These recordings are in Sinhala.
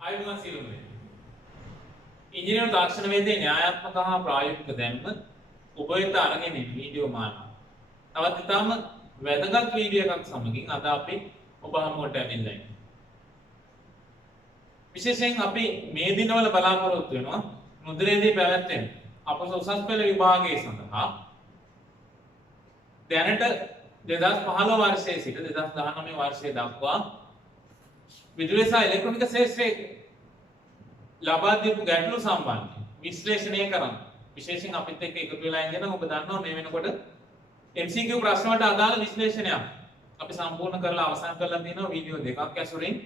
ආයුධ සිරුරේ ඉංජිනේරු තාක්ෂණ වේදේ න්‍යායාත්මක හා ප්‍රායෝගික දැන්ම ඔබ වෙත අරගෙන වීඩියෝ මාලාව. තවත් ඉතාම වැදගත් වීඩියෝ එකක් සමගින් අද අපි ඔබ හමුවට ඇවිල්ලා ඉන්නේ. විශේෂයෙන් අපි මේ දිනවල බලාපොරොත්තු වෙනවා නුදුරේදී පැවැත්වෙන අපස උසස් පෙළ විභාගයේ සඳහා දැනට 2015 වර්ෂයේ සිට 2019 වර්ෂය දක්වා විදුලි සහ ඉලෙක්ට්‍රොනික ශාස්ත්‍රයේ ලබා දීපු ගැටලු සම්බන්ධයෙන් විශ්ලේෂණය කරන්න. විශේෂයෙන් අපිත් එක්ක එකතු වෙලා ඉඳන් ඔබ දන්නවා මේ වෙනකොට MCQ ප්‍රශ්න වලට අදාළ විශ්ලේෂණයක් අපි සම්පූර්ණ කරලා අවසන් කරලා තියෙනවා වීඩියෝ දෙකක් ඇසුරින්.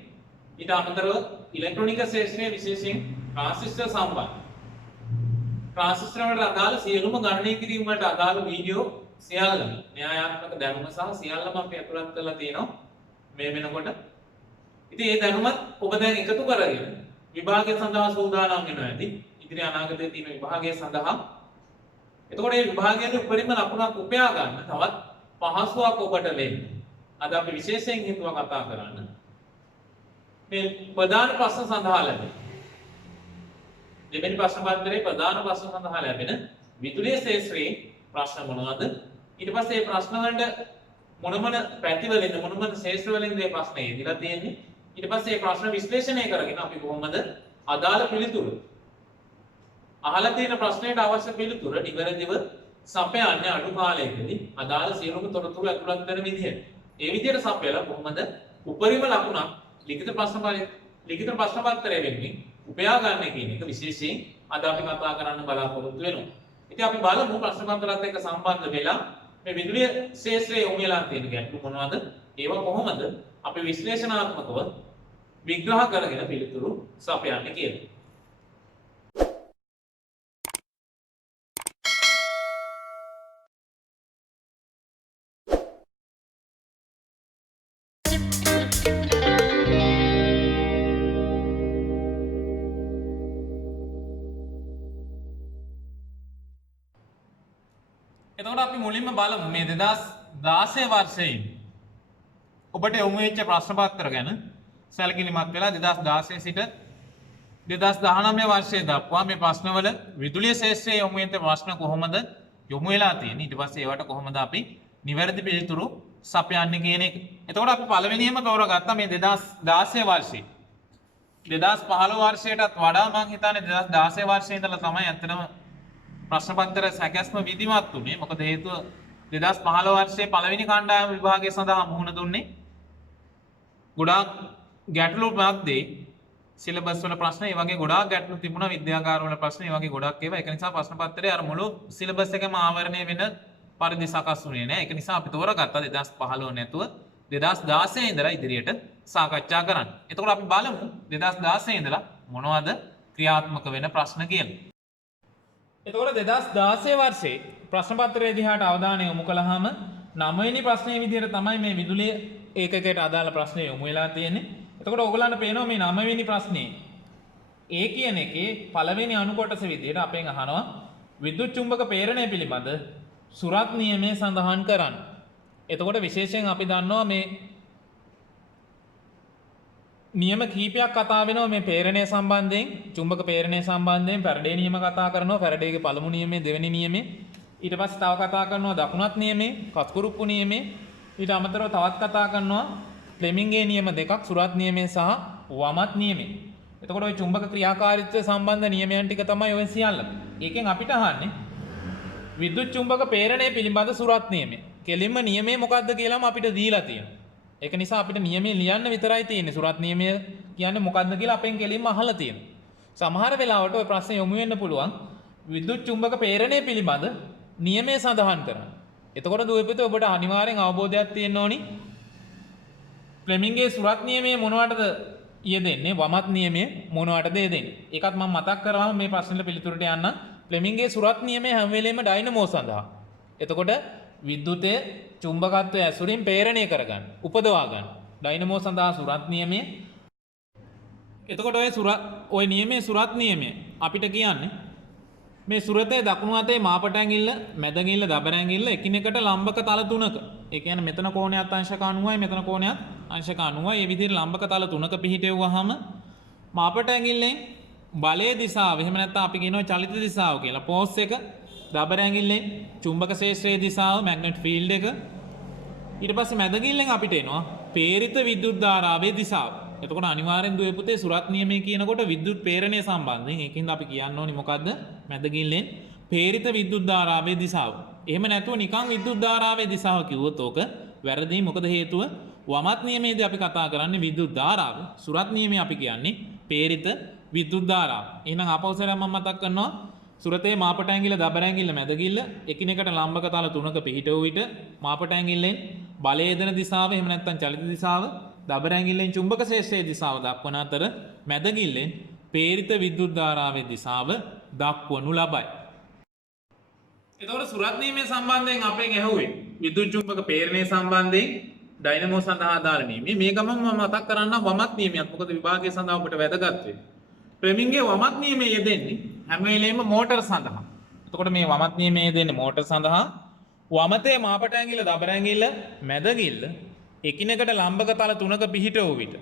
ඊට අමතරව ඉලෙක්ට්‍රොනික ශාස්ත්‍රයේ විශේෂයෙන් ට්‍රාන්සිස්ටර් සම්බන්ධ ට්‍රාන්සිස්ටර් වලට අදාළ සියලුම ගණනය කිරීම වලට අදාළ වීඩියෝ සියල්ලම න්‍යායාත්මක දැනුම සහ සියල්ලම අපි අතුලත් කරලා තියෙනවා මේ වෙනකොට. ඉතින් මේ දැනුමත් ඔබ දැන් එකතු කරගෙන විභාගය සඳහා සූදානම් වෙනවා ඇති. ඉදිරි අනාගතයේ තියෙන විභාගය සඳහා. එතකොට මේ විභාගයේ උපරිම ලකුණක් උපයා ගන්න තවත් පහසුවක් ඔබට වෙන්න. අද අපි විශේෂයෙන් හිතුවා කතා කරන්න. මේ ප්‍රධාන ප්‍රශ්න සඳහා ලැබෙන දෙවෙනි ප්‍රශ්න පත්‍රයේ ප්‍රධාන ප්‍රශ්න සඳහා ලැබෙන විදුලිය ශාස්ත්‍රයේ ප්‍රශ්න මොනවද? ඊට පස්සේ මේ ප්‍රශ්න වලට මොන පැති වලින්ද මොන ශාස්ත්‍ර වලින්ද මේ ප්‍රශ්න එදිලා තියෙන්නේ? ඊට පස්සේ මේ ප්‍රශ්න විශ්ලේෂණය කරගෙන අපි කොහොමද අදාළ පිළිතුරු අහලා තියෙන ප්‍රශ්නයට අවශ්‍ය පිළිතුර නිවැරදිව සපයන්නේ අඩු කාලයකදී අදාළ සියලුම තොරතුරු ඇතුළත් වෙන විදිහට. ඒ විදිහට සපයලා කොහොමද උපරිම ලකුණක් ලිඛිත ප්‍රශ්න පත්‍රය වෙනුවෙන් උපයා ගන්න කියන එක විශේෂයෙන් අද අපි කතා කරන්න බලාපොරොත්තු වෙනවා. ඉතින් අපි බලමු ප්‍රශ්න පත්‍රات එක්ක සම්බන්ධ වෙලා මේ විදුලිය ශාස්ත්‍රයේ යොමු වෙලා තියෙන ගැටලු මොනවද? ඒවා කොහොමද අපි විශ්ලේෂණාත්මකව විග්‍රහ කරගෙන පිළිතුරු සපයන්නේ කියලා. එතකොට අපි මුලින්ම බලමු මේ 2016 වර්ෂයේ ඔබට යොමු වෙච්ච ප්‍රශ්න පත්‍ර ගැන සැලකිලිමත් වෙලා 2016 සිට 2019 වර්ෂයේ දක්වා මේ ප්‍රශ්නවල විදුලිය ශාස්ත්‍රයේ යොමු වෙච්ච ප්‍රශ්න කොහොමද යොමු වෙලා තියෙන්නේ ඊට පස්සේ ඒවට කොහොමද අපි නිවැරදි පිළිතුරු සපයන්නේ කියන එක. එතකොට අපි පළවෙනියෙන්ම තෝරගත්තා මේ 2016 වර්ෂයේ 2015 වර්ෂයටත් වඩා මම හිතන්නේ 2016 වර්ෂයේ ඉඳලා තමයි අත්‍තරම ප්‍රශ්න පත්‍ර සැකැස්ම විධිමත් වුණේ. මොකද හේතුව 2015 වර්ෂයේ පළවෙනි කණ්ඩායම විභාගය සඳහා මුහුණ දුන්නේ ගොඩාක් ගැටලු මැද්දේ සිලබස් වල ප්‍රශ්න ඒ වගේ ගොඩාක් ගැටලු තිබුණා විද්‍යාගාර වල ප්‍රශ්න ඒ වගේ ගොඩක් ඒවා. ඒක නිසා ප්‍රශ්න පත්‍රයේ අර මුළු සිලබස් එකම ආවරණය වෙන පරිදි සකස් වුණේ නැහැ. ඒක නිසා අපි තෝරගත්තා 2015 නැතුව 2016 ඉඳලා ඉදිරියට සාකච්ඡා කරන්න. එතකොට අපි බලමු 2016 ඉඳලා මොනවද ක්‍රියාත්මක වෙන ප්‍රශ්න කියලා. එතකොට 2016 වර්ෂයේ ප්‍රශ්න පත්‍රයේ දිහාට අවධානය යොමු කළාම 9 වෙනි ප්‍රශ්නයේ විදිහට තමයි මේ විදුලිය ඒකකයට අදාළ ප්‍රශ්නේ යොමු වෙලා තියෙන්නේ. එතකොට ඔයගොල්ලන්ට පේනවා මේ 9 වෙනි ප්‍රශ්නේ ඒ කියන එකේ පළවෙනි අණු කොටස විදිහට අපෙන් අහනවා විද්‍යුත් චුම්බක ප්‍රේරණය පිළිබඳ සුරත් නියමය සඳහන් කරන්න. එතකොට විශේෂයෙන් අපි දන්නවා මේ නියම කීපයක් කතා වෙනවා මේ ප්‍රේරණය සම්බන්ධයෙන් චුම්බක ප්‍රේරණය සම්බන්ධයෙන් ෆැරඩේ නියම කතා කරනවා ෆැරඩේගේ පළමු නියමය දෙවෙනි නියමය ඊට පස්සේ තව කතා කරනවා දකුණත් නියමය කස්කුරුප්පු නියමය ඊට අමතරව තවත් කතා කරනවා ෆ්ලෙමින්ගේ නියම දෙකක් සුරත් නියමය සහ වමත් නියමය. එතකොට ওই චුම්බක ක්‍රියාකාරීත්වය සම්බන්ධ නියමයන් ටික තමයි ඔය සියල්ල. ඒකෙන් අපිට අහන්නේ විද්‍යුත් චුම්බක ප්‍රේරණය පිළිබඳ සුරත් නියමය. කෙලින්ම නියමය මොකක්ද කියලාම අපිට දීලා තියෙනවා. ඒක නිසා අපිට නියමය ලියන්න විතරයි තියෙන්නේ. සුරත් නියමය කියන්නේ මොකක්ද කියලා අපෙන් කෙලින්ම අහලා තියෙනවා. සමහර වෙලාවට ওই ප්‍රශ්නේ යොමු වෙන්න පුළුවන් විද්‍යුත් චුම්බක ප්‍රේරණය පිළිබඳ නියමය සඳහන් කරන්න. එතකොට දුවපිතේ ඔබට අනිවාර්යෙන් අවබෝධයක් තියෙන්න ඕනි. ෆ්ලෙමින්ගේ සුරත් නියමය මොනවටද යෙදෙන්නේ? වමත් නියමය මොනවටද යෙදෙන්නේ? ඒකත් මම මතක් කරාම මේ ප්‍රශ්නෙට පිළිතුරට යන්න. ෆ්ලෙමින්ගේ සුරත් නියමය හැම වෙලේම ඩයිනමෝ සඳහා. එතකොට විද්‍යුතයේ චුම්බකත්වය ඇසුරින් ප්‍රේරණය කරගන්න, උපදවා ගන්න. ඩයිනමෝ සඳහා සුරත් නියමය. එතකොට ඔය නියමයේ සුරත් නියමය අපිට කියන්නේ මේ සුරතේ දකුණු අතේ මාපට ඇඟිල්ල, මැද ඇඟිල්ල, දබර ඇඟිල්ල එකිනෙකට ලම්බක තල තුනක. ඒ කියන්නේ මෙතන කෝණයත් අංශක 90යි, මෙතන කෝණයත් අංශක 90යි. මේ විදිහට ලම්බක තල තුනක පිහිටෙවුවාම මාපට ඇඟිල්ලෙන් බලයේ දිශාව එහෙම නැත්නම් අපි කියනවා චලිත දිශාව කියලා. පෝස් එක රබර් ඇඟිල්ලෙන් චුම්බක ක්ෂේත්‍රයේ දිශාව මැග්නට් ෆීල්ඩ් එක. ඊට පස්සේ මැදගිල්ලෙන් අපිට එනවා ප්‍රේරිත විද්‍යුත් ධාරාවේ දිශාව. එතකොට අනිවාර්යෙන් දුවේ පුතේ සුරත් නියමයේ කියනකොට විද්‍යුත් ප්‍රේරණය සම්බන්ධයෙන් ඒකින්ද අපි කියන්න ඕනි මොකද්ද? මැදගිල්ලෙන් ප්‍රේරිත විද්‍යුත් ධාරාවේ දිශාව. එහෙම නැතුව නිකන් විද්‍යුත් ධාරාවේ දිශාව කිව්වොත් ඕක වැරදි. මොකද හේතුව වමත් නියමයේදී අපි කතා කරන්නේ විද්‍යුත් ධාරාව. සුරත් නියමයේ අපි කියන්නේ ප්‍රේරිත විද්‍යුත් ධාරාව. එහෙනම් අපවසරයක් මම මතක් කරනවා. සුරතේ මාපට ඇඟිල්ල දබර ඇඟිල්ල මැදගිල්ල එකිනෙකට ලම්බක තල තුනක පිහිටව විට මාපට ඇඟිල්ලෙන් බලය දෙන දිශාව එහෙම නැත්නම් චලිත දිශාව දබර ඇඟිල්ලෙන් චුම්බක ක්ෂේත්‍රයේ දිශාව දක්වන අතර මැදගිල්ලෙන් ප්‍රේරිත විද්‍යුත් ධාරාවේ දිශාව දක්වනු ලබයි. එතකොට සුරත් නියමයේ සම්බන්ධයෙන් අපෙන් ඇහුවේ විද්‍යුත් චුම්බක ප්‍රේරණය සම්බන්ධයෙන් ඩයිනමෝ සඳහා ආධාර නියමයේ මේ ගමන් මම මතක් කරන්නම් වමත් නියමයක්. මොකද විභාගයේ සඳහා ඔබට වැදගත් වෙයි. ෆ්ලෙමින්ගේ වමත් නියමයේ යෙදෙන්නේ හැම වෙලේම මෝටර සඳහා. එතකොට මේ වමත් නියමයේ යෙදෙන්නේ මෝටර සඳහා. වමතේ මාපට ඇඟිල්ල දබර ඇඟිල්ල මැදගිල්ල එකිනෙකට ලම්බක තල තුනක පිහිටව විට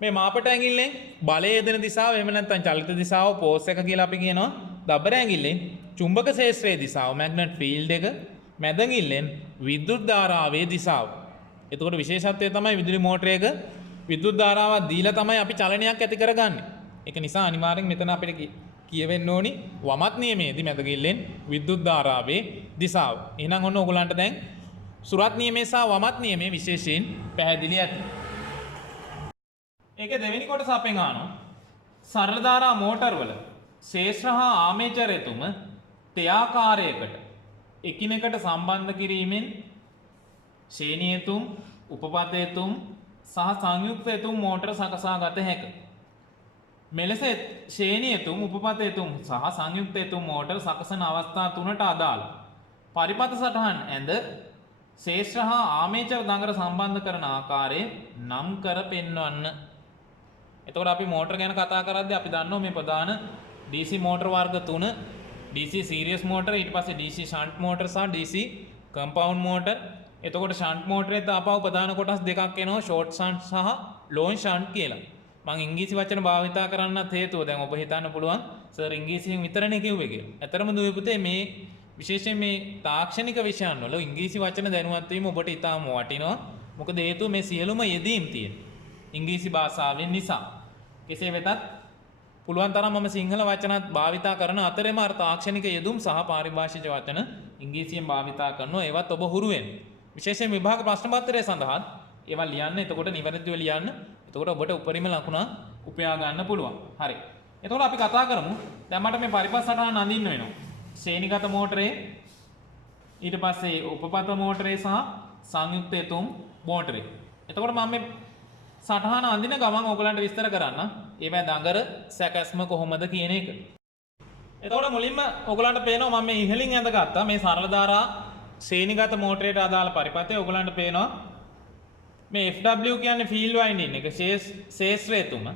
මේ මාපට ඇඟිල්ලෙන් බලය යෙදෙන දිශාව එහෙම නැත්නම් චලිත දිශාව පෝස් එක කියලා අපි කියනවා. දබර ඇඟිල්ලෙන් චුම්බක ක්ෂේත්‍රයේ දිශාව මැග්නට් ෆීල්ඩ් එක මැදගිල්ලෙන් විද්‍යුත් ධාරාවේ දිශාව. එතකොට විශේෂත්වය තමයි විදුලි මෝටරයක විද්‍යුත් ධාරාවක් දීලා තමයි අපි චලනයක් ඇති කරගන්නේ. ඒක නිසා අනිවාර්යෙන් මෙතන අපිට කියවෙන්න ඕනි වමත් නියමයේදී මැදගිල්ලෙන් විද්‍යුත් ධාරාවේ දිශාව. එහෙනම් ඔන්න ඔයගලන්ට දැන් සුරත් නියමයේ සහ වමත් නියමයේ විශේෂයෙන් පැහැදිලි ඇති. ඒකේ දෙවෙනි කොටස අපෙන් අහනවා සරල ධාරා මෝටර් වල ශේෂ්ත්‍ර හා ආමේචර් එතුම තෙයාකාරයකට එකිනෙකට සම්බන්ධ කිරීමෙන් ශ්‍රේණී එතුම්, උපපත එතුම් සහ සංයුක්ත එතුම් මෝටර සකසා ගත හැකිය. මෙලෙස ශ්‍රේණී එතුම්, උපපත එතුම් සහ සංයුක්ත එතුම් මෝටර සකසන අවස්ථා තුනට අදාළ පරිපථ සටහන් ඇඳ ශේෂ්ත්‍ර හා ආමේචර් දඟර සම්බන්ධ කරන ආකාරය නම් කර පෙන්වන්න. එතකොට අපි මෝටර ගැන කතා කරද්දී අපි දන්නවා මේ ප්‍රධාන DC මෝටර වර්ග තුන DC සීරීස් මෝටර, ඊට පස්සේ DC ෂන්ට් මෝටර සහ DC කම්පවුන්ඩ් මෝටර. එතකොට ෂන්ට් මෝටරේ තාපව ප්‍රධාන කොටස් දෙකක් එනවා ෂෝට් ෂන්ට් සහ ලෝන් ෂන්ට් කියලා. මම ඉංග්‍රීසි වචන භාවිතා කරන්නත් හේතුව දැන් ඔබ හිතන්න පුළුවන් සර් ඉංග්‍රීසියෙන් විතරනේ කිව්වේ කියලා. ඇතරම දුවේ පුතේ මේ විශේෂයෙන් මේ තාක්ෂණික විෂයන් වල ඉංග්‍රීසි වචන දැනුවත් වීම ඔබට ඉතාම වටිනවා. මොකද හේතුව මේ සියලුම යෙදීම් තියෙන ඉංග්‍රීසි භාෂාවෙන් නිසා. කෙසේ වෙතත් පුළුවන් තරම් මම සිංහල වචනත් භාවිතා කරන අතරේම අර තාක්ෂණික යෙදුම් සහ පාරිභාෂික වචන ඉංග්‍රීසියෙන් භාවිතා කරනවා. ඒවත් ඔබ හුරු වෙන්න. විශේෂයෙන් විභාග ප්‍රශ්න පත්‍රය සඳහා ඒවා ලියන්න. එතකොට නිවැරදිව ලියන්න. එතකොට ඔබට උපරිම ලකුණ උපයා ගන්න පුළුවන්. හරි. එතකොට අපි කතා කරමු. දැන් මට මේ පරිපථ සටහන අඳින්න වෙනවා. ශ්‍රේණිගත මෝටරේ ඊට පස්සේ උපපත මෝටරේ සහ සංයුක්ත එතුම් මෝටරේ. එතකොට මම මේ සටහන අඳින ගමන් ඔයගලන්ට විස්තර කරන්න. ඒවැ දඟර සැකැස්ම කොහොමද කියන එක. එතකොට මුලින්ම ඔයගලන්ට පේනවා මම මේ ඉහළින් ඇඳගත්තා මේ සරල ධාරා ශ්‍රේණිගත මෝටරේට අදාළ පරිපථය. ඔයගලන්ට පේනවා මේ FW කියන්නේ ෆීල්ඩ් වයින්ඩින් එක ශේෂ්ත්‍ර එතුම.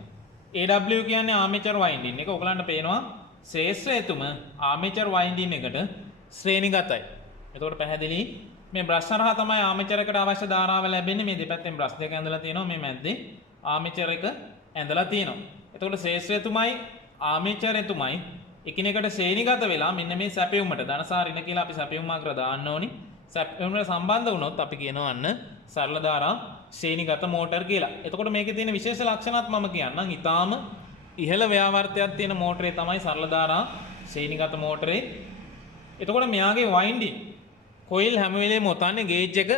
AW කියන්නේ ආමේචර් වයින්ඩින් එක. ඔයගලන්ට පේනවා ශේෂ්ත්‍ර එතුම ආමේචර් වයින්ඩින් එකට ශ්‍රේණිගතයි. එතකොට පැහැදිලි මේ බ්‍රෂ් හරහා තමයි ආමේචර් එකට අවශ්‍ය ධාරාව ලැබෙන්නේ. මේ දෙපැත්තෙන් බ්‍රෂ් දෙක ඇඳලා තියෙනවා. මේ මැද්දේ ආමේචර් එක ඇඳලා තියෙනවා. එතකොට ශේෂ්ත්‍ර එතුමයි ආමේචර් එතුමයි එකිනෙකට ශ්‍රේණිගත වෙලා මෙන්න මේ සැපයුමට ධනසාරින කියලා අපි සැපයුම් අග්‍ර දාන්න ඕනි. සැපයුමට සම්බන්ධ වුණොත් අපි කියනවා අන්න සරල ධාරා ශ්‍රේණිගත මෝටර් කියලා. එතකොට මේකේ තියෙන විශේෂ ලක්ෂණත් මම කියන්නම්. ඊටාම ඉහළ ව්‍යාවර්තයක් තියෙන මෝටරේ තමයි සරල ධාරා ශ්‍රේණිගත මෝටරේ. එතකොට මෙයාගේ වයින්ඩින් කොයිල් හැම වෙලේම ඔතන්නේ ගේජ් එක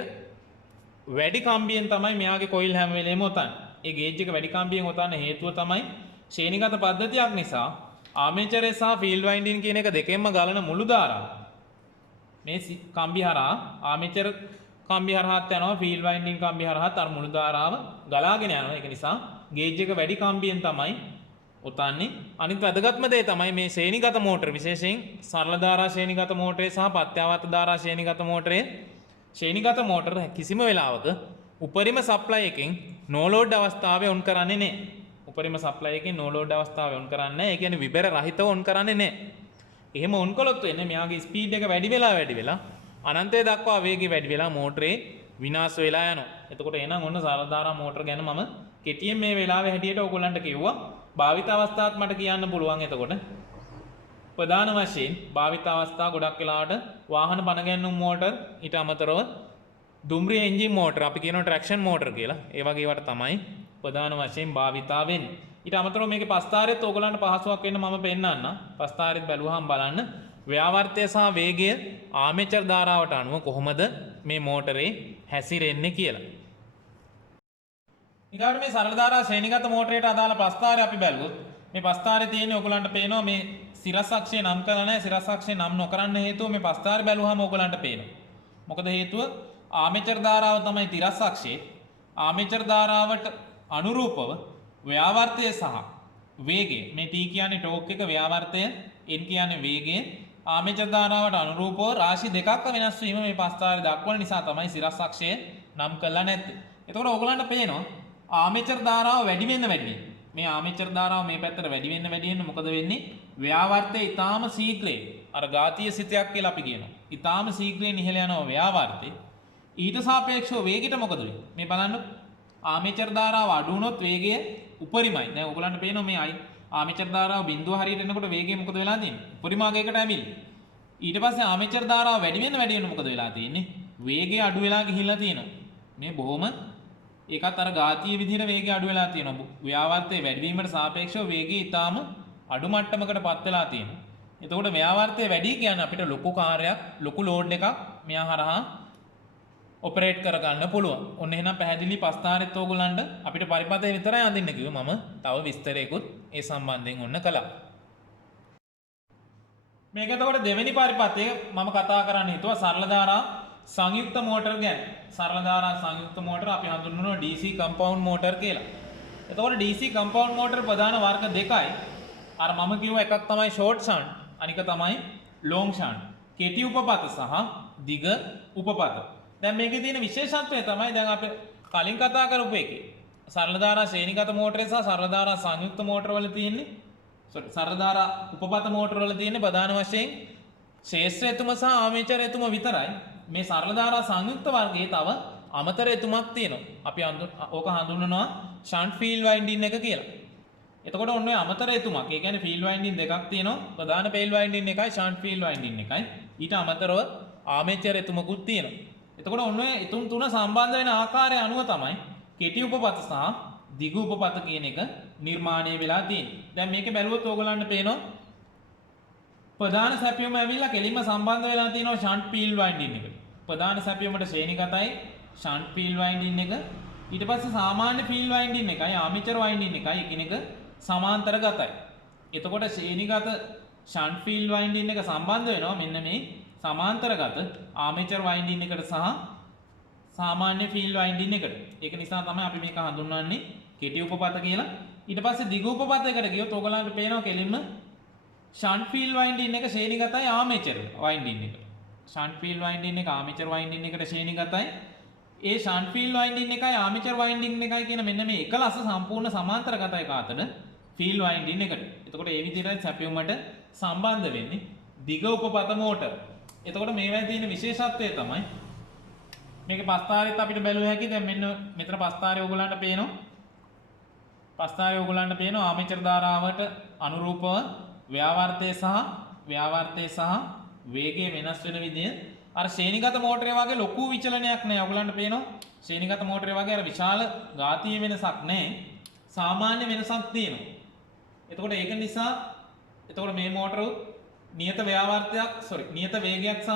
වැඩි කම්බියෙන් තමයි මෙයාගේ කොයිල් හැම වෙලේම ඔතන්නේ. ඒ ගේජ් එක වැඩි කම්බියෙන් ඔතන්න හේතුව තමයි ශ්‍රේණිගත පද්ධතියක් නිසා ආමේචරේ සහ ෆීල්ඩ් වයින්ඩින් කියන එක දෙකෙන්ම ගලන මුළු ධාරාව මේ කම්බි හරහා ආමේචර් කම්බි හරහාත් යනවා ෆීල්ඩ් වයින්ඩින් කම්බි හරහාත් අර මුළු ධාරාව ගලාගෙන යනවා. ඒක නිසා ගේජ් එක වැඩි කම්බියෙන් තමයි ඔතන්නේ. අනිත් වැදගත්ම දේ තමයි මේ ශ්‍රේණිගත මෝටර විශේෂයෙන් සරල ධාරා ශ්‍රේණිගත මෝටරේ සහ පත්‍යාවර්ත ධාරා ශ්‍රේණිගත මෝටරේ ශ්‍රේණිගත මෝටර කිසිම වෙලාවක උපරිම සප්ලයි එකෙන් නෝලෝඩ් අවස්ථාවේ ඔන් කරන්නේ නැහැ. උපරිම සප්ලයි එකෙන් නෝලෝඩ් අවස්ථාවේ ඔන් කරන්නේ නැහැ. ඒ කියන්නේ විබර රහිතව ඔන් කරන්නේ නැහැ. එහෙම ඔන් කළොත් වෙන්නේ මෙයාගේ ස්පීඩ් එක වැඩි වෙලා අනන්තය දක්වා වේගය වැඩි වෙලා මෝටරේ විනාශ වෙලා යනවා. එතකොට එහෙනම් ඔන්න සරල ධාරා මෝටර ගැන මම කෙටියෙන් මේ වෙලාවේ හැටියට ඔයගොල්ලන්ට කිව්වා. භාවිත අවස්ථාත් මට කියන්න පුළුවන්. එතකොට ප්‍රධාන වශයෙන් භාවිත අවස්ථා ගොඩක් වෙලාවට වාහන පණ ගැන්වුම් මෝටර්, ඊට අමතරව දුම්රිය එන්ජින් මෝටර්, අපි කියනවා ට්‍රැක්ෂන් මෝටර් කියලා. ඒ වගේ ඒවාට තමයි ප්‍රධාන වශයෙන් භාවිතා වෙන්නේ. ඊට අමතරව මේකේ පස්තාරෙත් ඕගලන්ට පහසුවක් වෙන්න මම පෙන්නන්න. පස්තාරෙත් බැලුවහම බලන්න ව්‍යාවර්තය සහ වේගය ආමේචර් ධාරාවට අනුව කොහොමද මේ මෝටරේ හැසිරෙන්නේ කියලා. ඊගොල්ලෝ මේ සරල ධාරා ශ්‍රේණිගත මෝටරයට අදාළ ප්‍රස්ථාරය අපි බැලුවොත් මේ ප්‍රස්ථාරයේ තියෙන්නේ ඔයගලන්ට පේනවා මේ සිරස් අක්ෂය නම් කරලා නැහැ. සිරස් අක්ෂය නම් නොකරන්න හේතුව මේ ප්‍රස්ථාරය බැලුවාම ඔයගලන්ට පේනවා. මොකද හේතුව ආමේචර් ධාරාව තමයි තිරස් අක්ෂය. ආමේචර් ධාරාවට අනුරූපව ව්‍යාවර්තය සහ වේගය, මේ T කියන්නේ ටෝක් එක, ව්‍යාවර්තය N කියන්නේ වේගය, ආමේචර් ධාරාවට අනුරූපව රාශි දෙකක් වෙනස් වීම මේ ප්‍රස්ථාරය දක්වන නිසා තමයි සිරස් අක්ෂය නම් කරලා නැත්තේ. එතකොට ඔයගලන්ට පේනවා ආමේචර් ධාරාව වැඩි වෙන්න මේ ආමේචර් ධාරාව මේ පැත්තට වැඩි වෙන්න මොකද වෙන්නේ? ව්‍යාවර්තය ඊටාම ශීඝ්‍රයෙන්, අර ඝාතීය සිතයක් කියලා අපි කියනවා, ඊටාම ශීඝ්‍රයෙන් ඉහළ යනවා ව්‍යාවර්තය. ඊට සාපේක්ෂව වේගයට මොකද වෙන්නේ? මේ බලන්න ආමේචර් ධාරාව අඩු වුණොත් වේගය උපරිමයි. දැන් ඔයගලන්ට පේනවා මේ ආමේචර් ධාරාව බිඳුව හරියට එනකොට වේගය මොකද වෙලා තියෙන්නේ? උපරිමාගයකට ඇවිල්ලා. ඊට පස්සේ ආමේචර් ධාරාව වැඩි වෙන්න මොකද වෙලා තියෙන්නේ? වේගය අඩු වෙලා ගිහිල්ලා තියෙනවා. මේ බොහොම ඒකත් අර ඝාතීය විදිහට වේගය අඩු වෙලා තියෙනවා. ව්‍යාවර්තයේ වැඩි වීමට සාපේක්ෂව වේගය ඊටාම අඩු මට්ටමකටපත් වෙලා තියෙනවා. එතකොට ව්‍යාවර්තයේ වැඩි කියන්නේ අපිට ලොකු කාර්යයක්, ලොකු ලෝඩ් එකක් මෙයා හරහා ඔපරේට් කරගන්න පුළුවන්. ඔන්න එහෙනම් පැහැදිලි ප්‍රස්ථාරෙත් ඕගොල්ලන්ට අපිට පරිපථය විතරයි අඳින්න කිව්වේ. මම තව විස්තරයකුත් ඒ සම්බන්ධයෙන් ඔන්න කළා. මේක එතකොට දෙවෙනි පරිපථය මම කතා කරන්න හිතුවා සරල ධාරා සංයුක්ත මෝටර් ගැන. සරල ධාරා සංයුක්ත මෝටර් අපි හඳුන්වනවා DC කම්පවුන්ඩ් මෝටර් කියලා. එතකොට DC කම්පවුන්ඩ් මෝටර් ප්‍රධාන වර්ග දෙකයි. අර මම කිව්ව එකක් තමයි ෂෝට් ෂන්ට්, අනික තමයි ලොන්ග් ෂන්ට්. කෙටි උපපත සහ දිග උපපත. දැන් මේකේ තියෙන විශේෂත්වය තමයි දැන් අපි කලින් කතා කරපු එකේ සරල ධාරා ශ්‍රේණිගත මෝටරේ සහ සරල ධාරා සංයුක්ත මෝටර වල තියෙන්නේ සරල ධාරා උපපත මෝටර වල තියෙන්නේ ප්‍රධාන වශයෙන් ශේෂ්ත්‍ර එතුම සහ ආමේචර් එතුම විතරයි. මේ සරල ධාරා සංයුක්ත වර්ගයේ තව අමතර එතුමක් තියෙනවා. අපි ඕක හඳුන්වනවා ෂන්ට් ෆීල්ඩ් වයින්ඩින් එක කියලා. එතකොට ඔන්න ඔය අමතර එතුමක්, ඒ කියන්නේ ෆීල්ඩ් වයින්ඩින් දෙකක් තියෙනවා. ප්‍රධාන ෆීල්ඩ් වයින්ඩින් එකයි ෂන්ට් ෆීල්ඩ් වයින්ඩින් එකයි. ඊට අමතරව ආමේචර් එතුමකුත් තියෙනවා. එතකොට ඔන්න ඔය එතුම් තුන සම්බන්ධ වෙන ආකාරය අනුව තමයි කෙටි උපපත සහ දිගු උපපත කියන එක නිර්මාණය වෙලා තියෙන්නේ. දැන් මේක බැලුවොත් ඕගලන්ට පේනවා ප්‍රධාන සැපයුම ඇවිල්ලා කෙලින්ම සම්බන්ධ වෙලා තියෙනවා ෂන්ට් ෆීල්ඩ් වයින්ඩින් එකට. ප්‍රධාන සැපයුමට ශ්‍රේණිගතයි ෂන්ට් ෆීල්ඩ් වයින්ඩින් එක. ඊට පස්සේ සාමාන්‍ය ෆීල්ඩ් වයින්ඩින් එකයි ආමේචර් වයින්ඩින් එකයි එකිනෙක සමාන්තරගතයි. එතකොට ශ්‍රේණිගත ෂන්ට් ෆීල්ඩ් වයින්ඩින් එක සම්බන්ධ වෙනවා මෙන්න මේ සමාන්තරගත ආමේචර් වයින්ඩින් එකට සහ සාමාන්‍ය ෆීල්ඩ් වයින්ඩින් එකට. ඒක නිසා තමයි අපි මේක හඳුන්වන්නේ කෙටි උපපත කියලා. ඊට පස්සේ දිගු උපපතයකට ගියොත් ඔයගලන්ට පේනවා කෙලින්ම ෂන්ට් ෆීල්ඩ් වයින්ඩින් එක ශ්‍රේණිගතයි ආමේචර් වයින්ඩින් එකට. ෂන්ට් ෆීල්ඩ් වයින්ඩින් එක ආමේචර් වයින්ඩින් එකට ශ්‍රේණිගතයි. ඒ ෂන්ට් ෆීල්ඩ් වයින්ඩින් එකයි ආමේචර් වයින්ඩින් එකයි කියන මෙන්න මේ එකලස සම්පූර්ණ සමාන්තරගතයි කාටද? ෆීල්ඩ් වයින්ඩින් එකට. එතකොට ඒ විදිහට සැපයුමට සම්බන්ධ වෙන්නේ දිග උපපත මෝටර්. එතකොට මේවැයි තියෙන විශේෂත්වය තමයි මේක පස්ථාරෙත් අපිට බැලුව හැකි. දැන් මෙන්න මෙතන පස්ථාරය ඕගලන්ට පේනවා. පස්ථාරය ඕගලන්ට පේනවා ආමේචර් ධාරාවට අනුරූපව ව්‍යාවර්තය සහ වේගය වෙනස් වෙන විදිය. අර ශ්‍රේණිගත මෝටරේ වගේ ලොකු විචලනයක් නැහැ. ඕගලන්ට පේනවා ශ්‍රේණිගත මෝටරේ වගේ අර විශාල ඝාතීය වෙනසක් නැහැ. සාමාන්‍ය වෙනසක් තියෙනවා. එතකොට ඒක නිසා එතකොට මේ මෝටර නියත වේගයක් සහ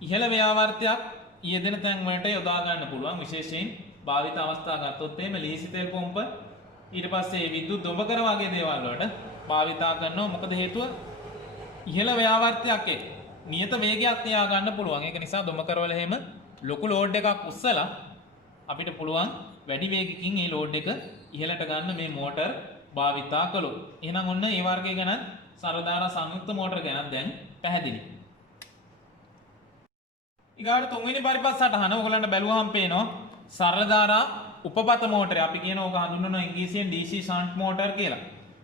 ඉහළ ව්‍යාවර්තයක් යෙදෙන තැන් වලට යොදා ගන්න පුළුවන්. විශේෂයෙන් භාවිත අවස්ථා ගත්තොත් එහෙම ලීසි තෙල් පොම්ප, ඊට පස්සේ විද්‍යුත් දොඹකර වගේ දේවල් වලට භාවිතා කරනවා. මොකද හේතුව ඉහළ ව්‍යාවර්තයක් එක්ක නියත වේගයක් තියා ගන්න පුළුවන්. ඒක නිසා දොඹකර වල එහෙම ලොකු ලෝඩ් එකක් උස්සලා අපිට පුළුවන් වැඩි වේගකින් මේ ලෝඩ් එක ඉහළට ගන්න මේ මෝටර් භාවිතා කළොත්. එහෙනම් ඔන්න ඒ වර්ගය ගැන සරල ධාරා සංයුක්ත මෝටර ගැන දැන් පැහැදිලි. ඊගාට තුන්වෙනි පරිපථ සටහන ඔයගලන්ට බැලුවහම පේනවා සරල ධාරා උපපත මෝටරය. අපි කියන ඕක හඳුන්වනවා ඉංග්‍රීසියෙන් DC ෂන්ට් මෝටර් කියලා.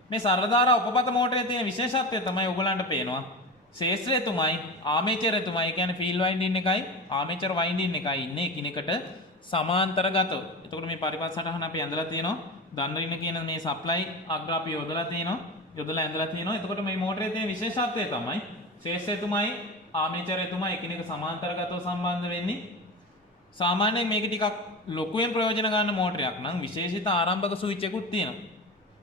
මේ සරල ධාරා උපපත මෝටරේ තියෙන විශේෂත්වය තමයි ඔයගලන්ට පේනවා ශේෂ්ත්‍රය තුමයි ආමේචර් තුමයි, කියන්නේ ෆීල්ඩ් වයින්ඩින් එකයි ආමේචර් වයින්ඩින් එකයි ඉන්නේ එකිනෙකට සමාන්තරගතව. එතකොට මේ පරිපථ සටහන අපි ඇඳලා තියෙනවා. දන්රින කියන මේ සප්ලයි අග්‍ර අපි යොදලා තියෙනවා. යොදලා ඇඳලා තියෙනවා. එතකොට මේ මෝටරේ තියෙන විශේෂත්වය තමයි ශේෂ්ත්‍රයතුමයි ආමේචරයතුමයි එකිනෙක සමාන්තරගතව සම්බන්ධ වෙන්නේ. සාමාන්‍යයෙන් මේක ටිකක් ලොකුවෙන් ප්‍රයෝජන ගන්න මෝටරයක් නම් විශේෂිත ආරම්භක ස්විච් එකකුත් තියෙනවා.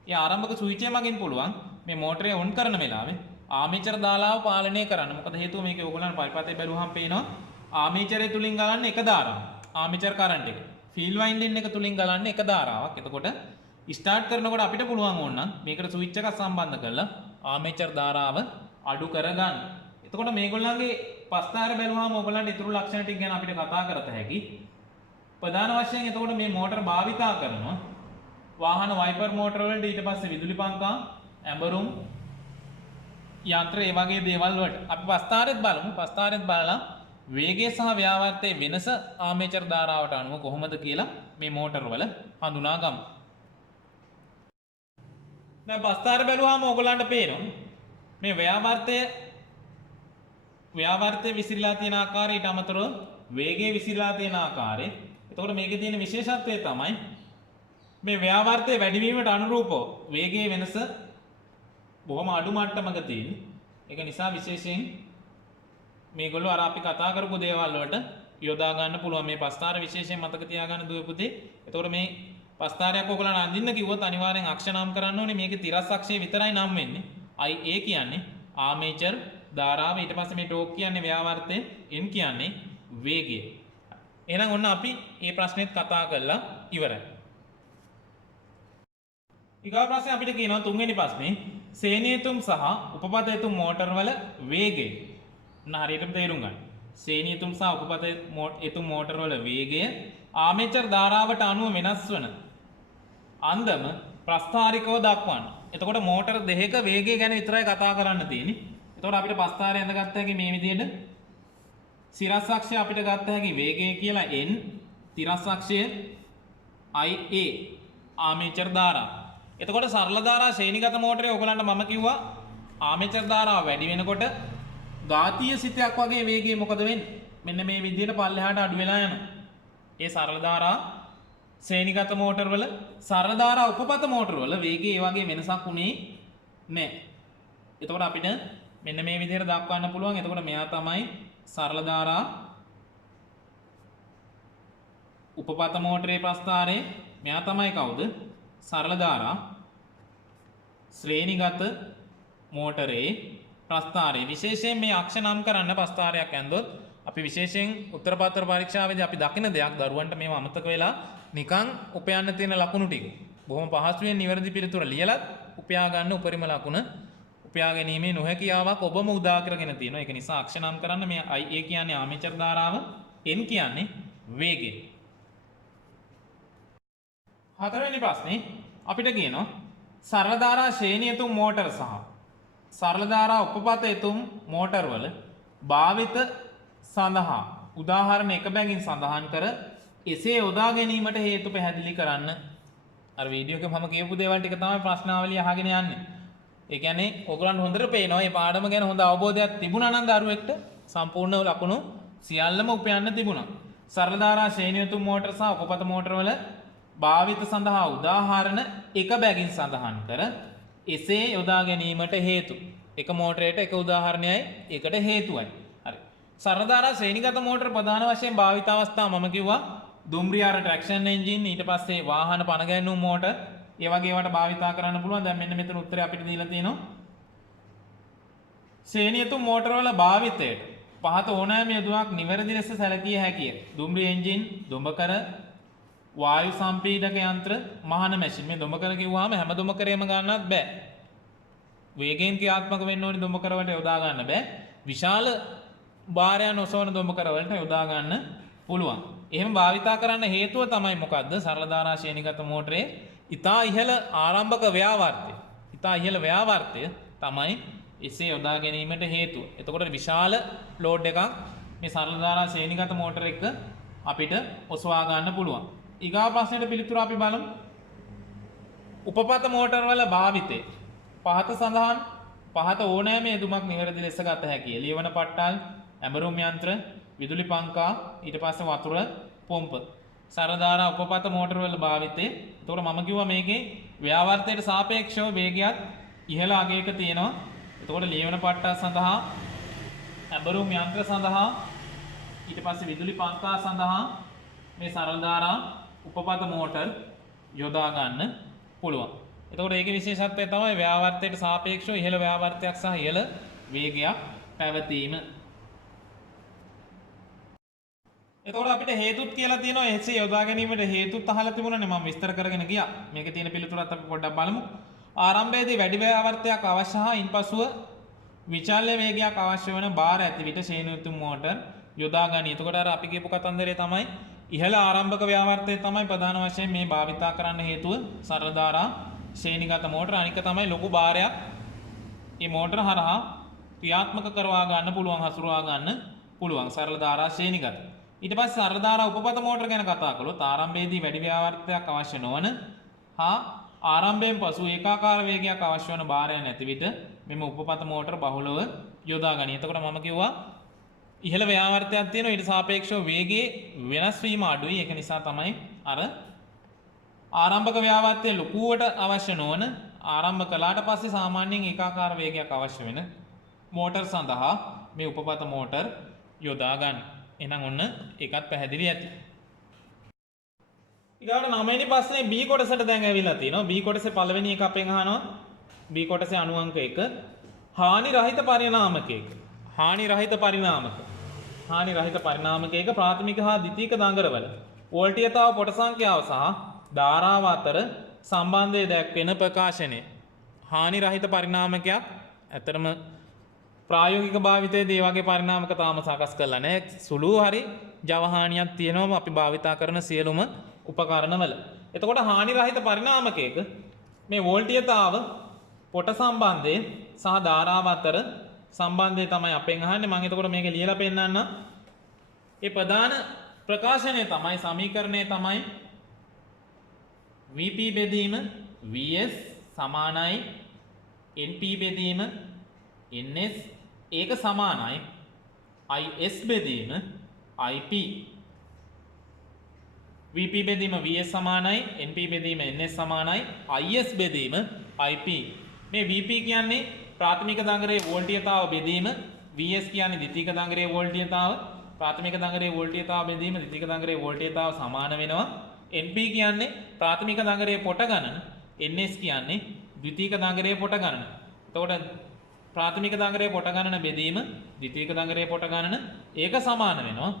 ඒ ආරම්භක ස්විච් එක මගින් පුළුවන් මේ මෝටරේ ඔන් කරන වෙලාවේ ආමේචර දාලාව පාලනය කරන්න. මොකද හේතුව මේකේ ඕගොල්ලන් පරිපථය බැලුවහම පේනවා ආමේචරය තුලින් ගලන්නේ එක ධාරාවක්. ආමේචර් කරන්ට් එක. ෆීල්ඩ් වයින්ඩින් එක තුලින් ගලන්නේ එක ධාරාවක්. එතකොට ස්ටාර්ට් කරනකොට අපිට පුළුවන් ඕන නම් මේකට ස්විච් එකක් සම්බන්ධ කරලා ආමේචර් ධාරාව අඩු කරගන්න. එතකොට මේගොල්ලන්ගේ පස්තාරය බැලුවාම ඕගොල්ලන්ට ඉතුරු ලක්ෂණ ටික ගැන අපිට කතා කරත හැකි. ප්‍රධාන වශයෙන් එතකොට මේ මෝටර භාවිතා කරනවා වාහන වයිපර් මෝටර වලට ඊට පස්සේ විදුලි පංකා ඇඹරුම් යන්ත්‍ර ඒ වගේ දේවල් වලට අපි පස්තාරෙත් බලමු. පස්තාරෙත් බලලා වේගය සහ ව්‍යාවර්තයේ වෙනස ආමේචර් ධාරාවට අනුව කොහොමද කියලා මේ මෝටර වල හඳුනා ගමු. දැන් පස්තාරය බැලුවාම ඕගොල්ලන්ට පේනවා මේ ව්‍යාවර්තයේ විසිරීලා තියෙන ආකාරය ඊට අමතරව වේගයේ විසිරීලා තියෙන ආකාරය. එතකොට මේකේ තියෙන විශේෂත්වය තමයි මේ ව්‍යාවර්තයේ වැඩිවීමට අනුරූපව වේගයේ වෙනස බොහොම අඩු මට්ටමක තියෙන. ඒක නිසා විශේෂයෙන් මේගොල්ලෝ අර අපි කතා කරපු දේවල් වලට යොදා ගන්න පුළුවන්. මේ පස්තාර විශේෂයෙන් මතක තියාගන්න දුවේ පුතේ. එතකොට මේ පස්තාරයක් ඔයගොල්ලන් අඳින්න කිව්වොත් අනිවාර්යෙන් අක්ෂ නම් කරන්න ඕනේ. මේකේ තිරස් අක්ෂය විතරයි නම් වෙන්නේ. IA කියන්නේ ආමේචර් ධාරාව, ඊට පස්සේ මේ ටෝක් කියන්නේ ව්‍යාවර්තය, N කියන්නේ වේගය. එහෙනම් ඔන්න අපි මේ ප්‍රශ්නෙත් කතා කරලා ඉවරයි. ඊගා ප්‍රශ්නේ අපිට කියනවා තුන්වෙනි ප්‍රශ්නේ සේනියතුම් සහ උපපතයතුම් මෝටර වල වේගය. හරියටම තේරුම් ගන්න. සේනියතුම් සහ උපපතයතුම් මෝටර වල වේගය ආමේචර් ධාරාවට අනුව වෙනස් වන අන්දම ප්‍රස්ථාරිකව දක්වන්න. එතකොට මෝටර දෙකක වේගය ගැන විතරයි කතා කරන්න තියෙන්නේ. එතකොට අපිට පස්ථාරය ඇඳගත්ත හැකි මේ විදිහට සිරස් අක්ෂය අපිට ගත්ත හැකි වේගය කියලා n, තිරස් අක්ෂය ia ආමේචර් ධාරාව. එතකොට සරල ධාරා ශ්‍රේණිගත මෝටරේ ඔයගලන්ට මම කිව්වා ආමේචර් ධාරාව වැඩි වෙනකොට ඝාතීය සිතයක් වගේ වේගය මොකද වෙන්නේ? මෙන්න මේ විදිහට පල්ලෙහාට අඩු වෙලා යනවා. ඒ සරල ධාරා ශ්‍රේණිගත මෝටර වල සරල ධාරා උපපත මෝටර වල වේගය ඒ වගේ වෙනසක් උනේ නැහැ. එතකොට අපිට මෙන්න මේ විදිහට දක්වන්න පුළුවන්. එතකොට මෙයා තමයි සරල ධාරා උපපත මෝටරේ ප්‍රස්ථාරය. මෙයා තමයි කවුද? සරල ධාරා ශ්‍රේණිගත මෝටරේ ප්‍රස්ථාරය. විශේෂයෙන් මේ අක්ෂ නම් කරන්න ප්‍රස්ථාරයක් ඇන්දොත් අපි විශේෂයෙන් උත්තර පත්‍ර පරීක්ෂාවේදී අපි දකින දෙයක් දරුවන්ට මේව අමතක වෙලා නිකන් උපයන්න තියෙන ලකුණු ටික බොහොම පහසුවෙන් නිවැරදි පිළිතුර ලියලත් උපයා ගන්න උපරිම ලකුණ උපයා ගැනීමේ නොහැකියාවක් ඔබම උදා කරගෙන තියෙනවා. ඒක නිසා අක්ෂ නම් කරන්න මේ IA කියන්නේ ආමේචර් ධාරාව, N කියන්නේ වේගය. හතරවෙනි ප්‍රශ්නේ අපිට කියනවා සරල ධාරා ශ්‍රේණියතුම් මෝටර සහ සරල ධාරා උපපතයතුම් මෝටර වල භාවිත සඳහා උදාහරණ එක බැගින් සඳහන් කර එසේ යොදා ගැනීමට හේතු පැහැදිලි කරන්න. අර වීඩියෝ එකේ මම කියපු දේවල් ටික තමයි ප්‍රශ්නාවලිය අහගෙන යන්නේ. ඒ කියන්නේ ඔයගොල්ලන්ට හොඳට පේනවා මේ පාඩම ගැන හොඳ අවබෝධයක් තිබුණා නම් දරුවෙක්ට සම්පූර්ණ ලකුණු සියල්ලම උපයන්න තිබුණා. සරල ධාරා ශ්‍රේණියතුම් මෝටර සහ උපපත මෝටර වල භාවිත සඳහා උදාහරණ එක බැගින් සඳහන් කර එසේ යොදා ගැනීමට හේතු. එක මෝටරයට එක උදාහරණයයි ඒකට හේතුවයි. හරි. සරල ධාරා ශ්‍රේණිගත මෝටර ප්‍රධාන වශයෙන් භාවිත අවස්ථා මම කිව්වා දුම්රියාර ට්‍රැක්ෂන් එන්ජින්, ඊට පස්සේ වාහන පණ ගැන්වුම් මෝටර්, ඒ වගේ ඒවාට භාවිතා කරන්න පුළුවන්. දැන් මෙන්න මෙතන උත්තරය අපිට දීලා තියෙනවා. ශ්‍රේණියතුම් මෝටර වල භාවිතයට පහත ඕනෑම යොදුවක් නිවැරදි ලෙස සැලකිය හැකිය. දුම්රිය එන්ජින්, දොඹකර, වායු සම්පීඩක යන්ත්‍ර, මහන මැෂින්. මේ දොඹකර කිව්වහම හැම දොඹකරේම ගන්නත් බෑ. වේගයෙන් ක්‍රියාත්මක වෙන්න ඕනි දොඹකර වලට යොදා ගන්න බෑ. විශාල භාරයන් ඔසවන දොඹකර වලට යොදා ගන්න පුළුවන්. එහෙම භාවිතා කරන්න හේතුව තමයි මොකද්ද? සරල ධාරා ශ්‍රේණිගත මෝටරේ ඉතා ඉහළ ආරම්භක ව්‍යාවර්තය. ඉතා ඉහළ ව්‍යාවර්තය තමයි එසේ යොදා ගැනීමට හේතුව. එතකොට විශාල ලෝඩ් එකක් මේ සරල ධාරා ශ්‍රේණිගත මෝටර එක අපිට ඔසවා ගන්න පුළුවන්. ඊගා ප්‍රශ්නෙට පිළිතුර අපි බලමු. උපපත මෝටර වල භාවිතය පහත සඳහන් පහත ඕනෑම යෙදුමක් නිවැරදි ලෙස ගත හැකිය. ලියවන පට්ටල්, ඇඹරුම් යන්ත්‍ර, විදුලි පංකා, ඊට පස්සේ වතුර පොම්ප. සරදාරා උපපත මෝටර වල භාවිතේ. එතකොට මම කිව්වා මේකේ ව්‍යාවර්තයට සාපේක්ෂව වේගයක් ඉහළ අගයක තියෙනවා. එතකොට ලියවන පට්ටා සඳහා ඇඹරුම් යන්ත්‍ර සඳහා ඊට පස්සේ විදුලි පන්තා සඳහා මේ සරලධාරා උපපත මෝටර් යොදා ගන්න පුළුවන්. එතකොට ඒකේ විශේෂත්වය තමයි ව්‍යාවර්තයට සාපේක්ෂව ඉහළ ව්‍යාවර්තයක් සහ ඉහළ වේගයක් පැවතීම. එතකොට අපිට හේතුත් කියලා තියෙනවා. එසේ යොදා ගැනීමට හේතුත් අහලා තිබුණානේ මම විස්තර කරගෙන ගියා. මේකේ තියෙන පිළිතුරත් අපි පොඩ්ඩක් බලමු. ආරම්භයේදී වැඩි ව්‍යාවර්තයක් අවශ්‍ය හා ඉන්පසුව විචල්්‍ය වේගයක් අවශ්‍ය වන බාර ඇති විට ශ්‍රේණියුතු මෝටර් යොදා ගනී. එතකොට අර අපි කියපු කතන්දරේ තමයි ඉහළ ආරම්භක ව්‍යාවර්තය තමයි ප්‍රධාන වශයෙන් මේ භාවිතා කරන්න හේතුව සරලධාරා ශ්‍රේණිගත මෝටර. අනික තමයි ලොකු භාරයක් මේ මෝටර හරහා ක්‍රියාත්මක කරවා ගන්න පුළුවන්, හසුරවා ගන්න පුළුවන් සරලධාරා ශ්‍රේණිගත. ඊට පස්සේ සරලධාරා උපපත මෝටර ගැන කතා කළොත් ආරම්භයේදී වැඩි ව්‍යාවර්තයක් අවශ්‍ය නොවන හා ආරම්භයෙන් පසු ඒකාකාර වේගයක් අවශ්‍ය වන භාරයක් නැති විට මෙම උපපත මෝටර බහුලව යොදා ගනී. එතකොට මම කිව්වා ඉහළ ව්‍යාවර්තයක් තියෙනවා, ඊට සාපේක්ෂව වේගයේ වෙනස් වීම අඩුයි. ඒක නිසා තමයි අර ආරම්භක ව්‍යාවර්තය ලොකුවට අවශ්‍ය නොවන ආරම්භ කළාට පස්සේ සාමාන්‍යයෙන් ඒකාකාර වේගයක් අවශ්‍ය වෙන මෝටර් සඳහා මේ උපපත මෝටර් යොදා ගන්න. එහෙනම් ඔන්න ඒකත් පැහැදිලි ඇති. ඊගාට 9 වෙනි ප්‍රශ්නේ B කොටසට දැන් ඇවිල්ලා තියෙනවා. B කොටසේ පළවෙනි එක අපෙන් අහනවා. B කොටසේ අණු අංක 1 හානි රහිත පරිණාමකයක. හානි රහිත පරිණාමක. හානි රහිත පරිණාමකයක ප්‍රාථමික හා ද්විතීයික දඟරවල වෝල්ටීයතාව පොට සංඛ්‍යාව සහ ධාරාව අතර සම්බන්ධය දැක්වෙන ප්‍රකාශනය. හානි රහිත පරිණාමකයක් ඇත්තටම ප්‍රායෝගික භාවිතයේදී මේ වගේ පරිණාමක තාම සකස් කරලා නැහැ. සුළු හරි ජව හානියක් තියෙනවා අපි භාවිතා කරන සියලුම උපකරණවල. එතකොට හානි රහිත පරිණාමකයක මේ වෝල්ටීයතාව පොට සම්බන්ධය සහ ධාරාව අතර සම්බන්ධය තමයි අපෙන් අහන්නේ. මම එතකොට මේක ලියලා පෙන්නන්නම්. ඒ ප්‍රධාන ප්‍රකාශනය තමයි සමීකරණය තමයි Vp බෙදීම Vs සමානයි Np බෙදීම Ns ඒක සමානයි Is බෙදීම Ip. Vp බෙදීම Vs සමානයි, Np බෙදීම Ns සමානයි, Is බෙදීම Ip. මේ Vp කියන්නේ ප්‍රාථමික දඟරයේ වෝල්ටීයතාව බෙදීම, Vs කියන්නේ ද්විතීයික දඟරයේ වෝල්ටීයතාව, ප්‍රාථමික දඟරයේ වෝල්ටීයතාව බෙදීම ද්විතීයික දඟරයේ වෝල්ටීයතාව සමාන වෙනවා. Np කියන්නේ ප්‍රාථමික දඟරයේ පොට ගණන, Ns කියන්නේ ද්විතීයික දඟරයේ පොට ගණන. එතකොට ප්‍රාථමික දඟරයේ පොට ගණන බෙදීම ද්විතීයික දඟරයේ පොට ගණන ඒක සමාන වෙනවා.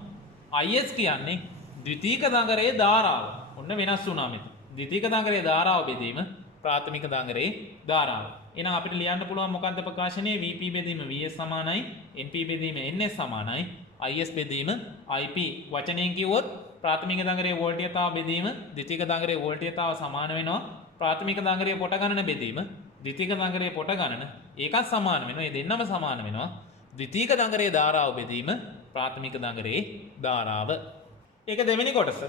Is කියන්නේ ද්විතීයික දඟරයේ ධාරාව. ඔන්න වෙනස් වුණා මෙතන. ද්විතීයික දඟරයේ ධාරාව බෙදීම ප්‍රාථමික දඟරයේ ධාරාව. එහෙනම් අපිට ලියන්න පුළුවන් මොකක්ද ප්‍රකාශනයේ Vp බෙදීම Vs සමානයි, Np බෙදීම Ns සමානයි, Is බෙදීම Ip. වචනයෙන් කිව්වොත් ප්‍රාථමික දඟරයේ වෝල්ටීයතාව බෙදීම ද්විතීයික දඟරයේ වෝල්ටීයතාව සමාන වෙනවා. ප්‍රාථමික දඟරයේ පොට ගණන බෙදීම ද්විතීයික දඟරයේ පොට ගණන ඒකත් සමාන වෙනවා. මේ දෙන්නම සමාන වෙනවා. ද්විතීයික දඟරයේ ධාරාව බෙදීම ප්‍රාථමික දඟරයේ ධාරාව. ඒක දෙවෙනි කොටස.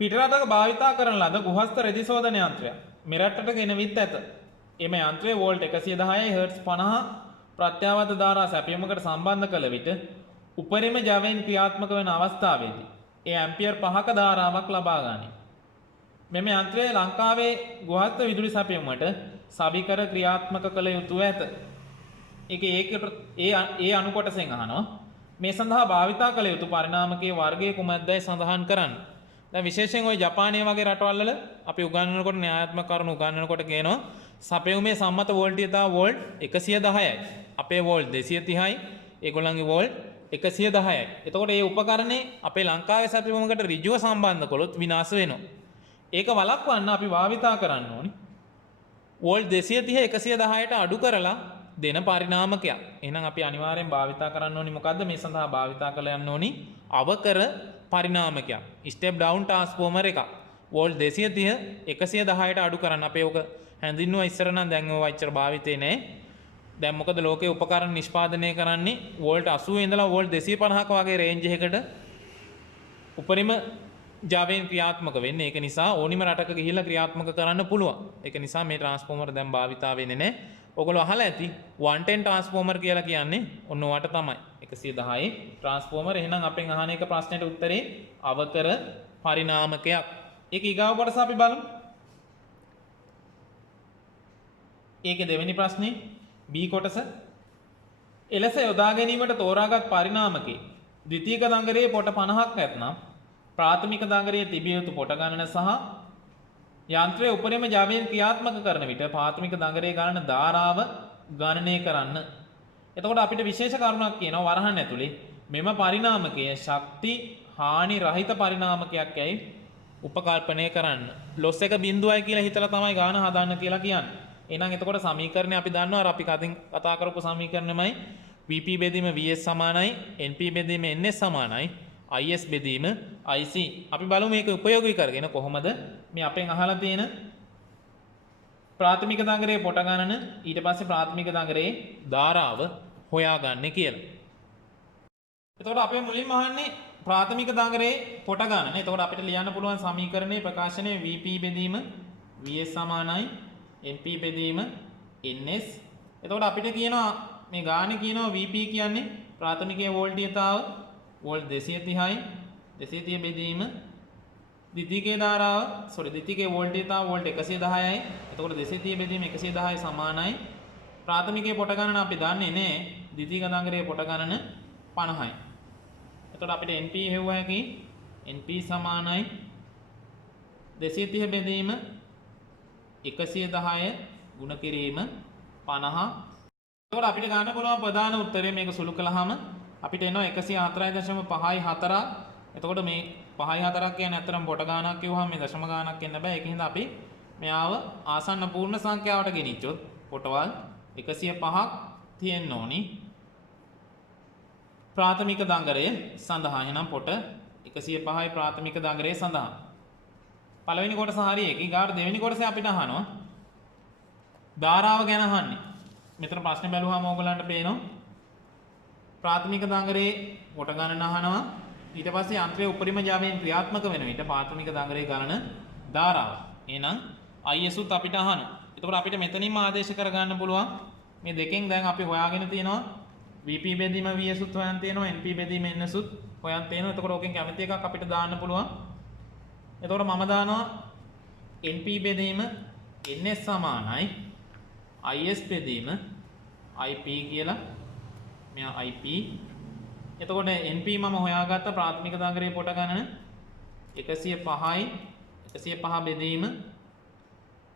පිටරටක භාවිතා කරන ලද ගෘහස්ත රෙදි සෝදන යන්ත්‍රයක් මෙරටට ගෙනවිත් ඇත. එම යන්ත්‍රය වෝල්ට් 110යි හර්ට්ස් 50 ප්‍රත්‍යාවර්ත ධාරා සැපයීමකට සම්බන්ධ කළ විට උපරිම ජවයෙන් ක්‍රියාත්මක වන අවස්ථාවේදී ඒ ඇම්පියර් 5ක ධාරාවක් ලබා ගනී. මෙම යන්ත්‍රය ලංකාවේ ගෘහස්ත විදුලි සැපයීමට සබිකර ක්‍රියාත්මක කළ යුතුව ඇත. ඒ අණු කොටසෙන් අහනවා මේ සඳහා භාවිතා කළ යුතු පරිණාමකයේ වර්ගය කුමක්දයි සඳහන් කරන්න. දැන් විශේෂයෙන් ওই ජපානයේ වගේ රටවල් වල අපි උගන්වනකොට න්‍යායාත්මක කරුණු උගන්වනකොට කියනවා සපයුමේ සම්මත වෝල්ටීයතාව වෝල්ට් 110යි. අපේ වෝල්ට් 230යි. ඒගොල්ලන්ගේ වෝල්ට් 110යි. එතකොට මේ උපකරණේ අපේ ලංකාවේ සැපයුමකට ඍජුව සම්බන්ධ කළොත් විනාශ වෙනවා. ඒක වළක්වන්න අපි භාවිතා කරන්න ඕනි වෝල්ට් 230 110ට අඩු කරලා දෙන පරිණාමකයක්. එහෙනම් අපි අනිවාර්යෙන් භාවිතා කරන්න ඕනි මොකද්ද? මේ සඳහා භාවිතා කරලා යන්න ඕනි අවකර පරිණාමකයක්. ස්ටෙප් ඩවුන් ට්‍රාන්ස්ෆෝමර් එකක්. වෝල්ට් 230 110ට අඩු කරන්න. අපේ ඔක හැඳින්නුවා ඉස්සර නම් දැන් ඔය වයිචර භාවිතේ නැහැ. දැන් මොකද ලෝකේ උපකරණ නිෂ්පාදනය කරන්නේ වෝල්ට් 80 ඉඳලා වෝල්ට් 250ක වගේ රේන්ජ් එකකට උපරිම ජවයෙන් ක්‍රියාත්මක වෙන්නේ. ඒක නිසා ඕනිම රටක ගිහිල්ලා ක්‍රියාත්මක කරන්න පුළුවන්. ඒක නිසා මේ ට්‍රාන්ස්ෆෝමර් දැන් භාවිතා වෙන්නේ නැහැ. ඔයගොල්ලෝ අහලා ඇති 110 ට්‍රාන්ස්ෆෝමර් කියලා කියන්නේ ඔන්න ඔයාට තමයි. 110 ට්‍රාන්ස්ෆෝමර්. එහෙනම් අපෙන් අහන එක ප්‍රශ්නෙට උත්තරේ අවකර පරිණාමකයක්. ඒක ඊගාව කොටස අපි බලමු. ඒකේ දෙවෙනි ප්‍රශ්නේ B කොටස. එලෙස යොදා ගැනීමට තෝරාගත් පරිණාමකේ ද්විතීයික දඟරයේ පොට 50ක් නැත්නම් ප්‍රාථමික දඟරයේ තිබිය යුතු පොට ගණන සහ යන්ත්‍රයේ උපරිම ජවයෙන් ක්‍රියාත්මක කරන විට ප්‍රාථමික දඟරයේ ගණන ධාරාව ගණනය කරන්න. එතකොට අපිට විශේෂ කරුණක් කියනවා වරහන් ඇතුලේ මෙම පරිණාමකය ශක්ති හානි රහිත පරිණාමකයක් යයි උපකල්පනය කරන්න. ලොස් එක බිඳුවයි කියලා හිතලා තමයි ගාන හදන්න කියලා කියන්නේ. එහෙනම් එතකොට සමීකරණය අපි දන්නවා අර අපි කලින් කතා කරපු සමීකරණයමයි Vp බෙදීම Vs සමානයි Np බෙදීම Ns සමානයි Is බෙදීම Ic. අපි බලමු මේක උපයෝගී කරගෙන කොහොමද මේ අපෙන් අහලා තියෙන ප්‍රාථමික දඟරයේ පොට ගණන ඊට පස්සේ ප්‍රාථමික දඟරයේ ධාරාව හොයාගන්නේ කියලා. එතකොට අපේ මුලින්ම අහන්නේ ප්‍රාථමික දඟරයේ පොට ගණන. එතකොට අපිට ලියන්න පුළුවන් සමීකරණයේ ප්‍රකාශනයේ Vp බෙදීම Vs සමානයි Np බෙදීම Ns. එතකොට අපිට කියනවා මේ ගානේ කියනවා Vp කියන්නේ ප්‍රාථමිකයේ වෝල්ටීයතාව වෝල්ට් 230යි 230 බෙදීම ද්විතීයිකයේ ධාරාව ද්විතීයිකයේ වෝල්ටීයතාව වෝල්ට් 110යි. එතකොට 230 බෙදීම 110යි සමානයි. ප්‍රාථමිකයේ පොට ගණන අපි දන්නේ නැහැ. ද්විතීයික දඟරයේ පොට ගණන 50යි. එතකොට අපිට Np හෙව්ව හැකි Np සමානයි 230 බෙදීම 110 ගුණ කිරීම 50. එතකොට අපිට ගන්න පුළුවන් ප්‍රධාන උත්තරය මේක සුළු කළාම අපිට එනවා 104.54. එතකොට මේ 5.4ක් කියන්නේ අතරම පොට ගානක් කියවහම මේ දශම ගානක් එන්න බෑ. ඒකින්ද අපි මෙයාව ආසන්න පූර්ණ සංඛ්‍යාවට ගෙනිච්චොත් පොටවල් 105ක් තියෙන්න ඕනි. ප්‍රාථමික දඟරය සඳහා එහෙනම් පොට 105යි ප්‍රාථමික දඟරය සඳහා. පළවෙනි කොටස හරි එක. ඊගාට දෙවෙනි කොටසේ අපිට අහනවා ධාරාව ගැන අහන්නේ. මෙතන ප්‍රශ්නේ බැලුවාම ඕගලන්ට පේනවා ප්‍රාථමික දඟරේ පොට ගණන අහනවා. ඊට පස්සේ යන්ත්‍රයේ උපරිම ජවයෙන් ක්‍රියාත්මක වෙන විට ප්‍රාථමික දඟරේ ගණන ධාරාව. එහෙනම් IS උත් අපිට අහනවා. එතකොට අපිට මෙතනින්ම ආදේශ කරගන්න පුළුවන් මේ දෙකෙන් දැන් අපි හොයාගෙන තියෙනවා Vp බෙදීම Vs උත් හොයන් තියෙනවා Np බෙදීම Ns උත් හොයන් තියෙනවා. එතකොට ඕකෙන් කැමති එකක් අපිට දාන්න පුළුවන්. එතකොට මම දානවා Np බෙදීම Ns සමානයි Is බෙදීම Ip කියලා. මෙයා Ip. එතකොට Np මම හොයාගත්ත ප්‍රාථමික දඟරේ පොට ගණන 105යි 105 බෙදීම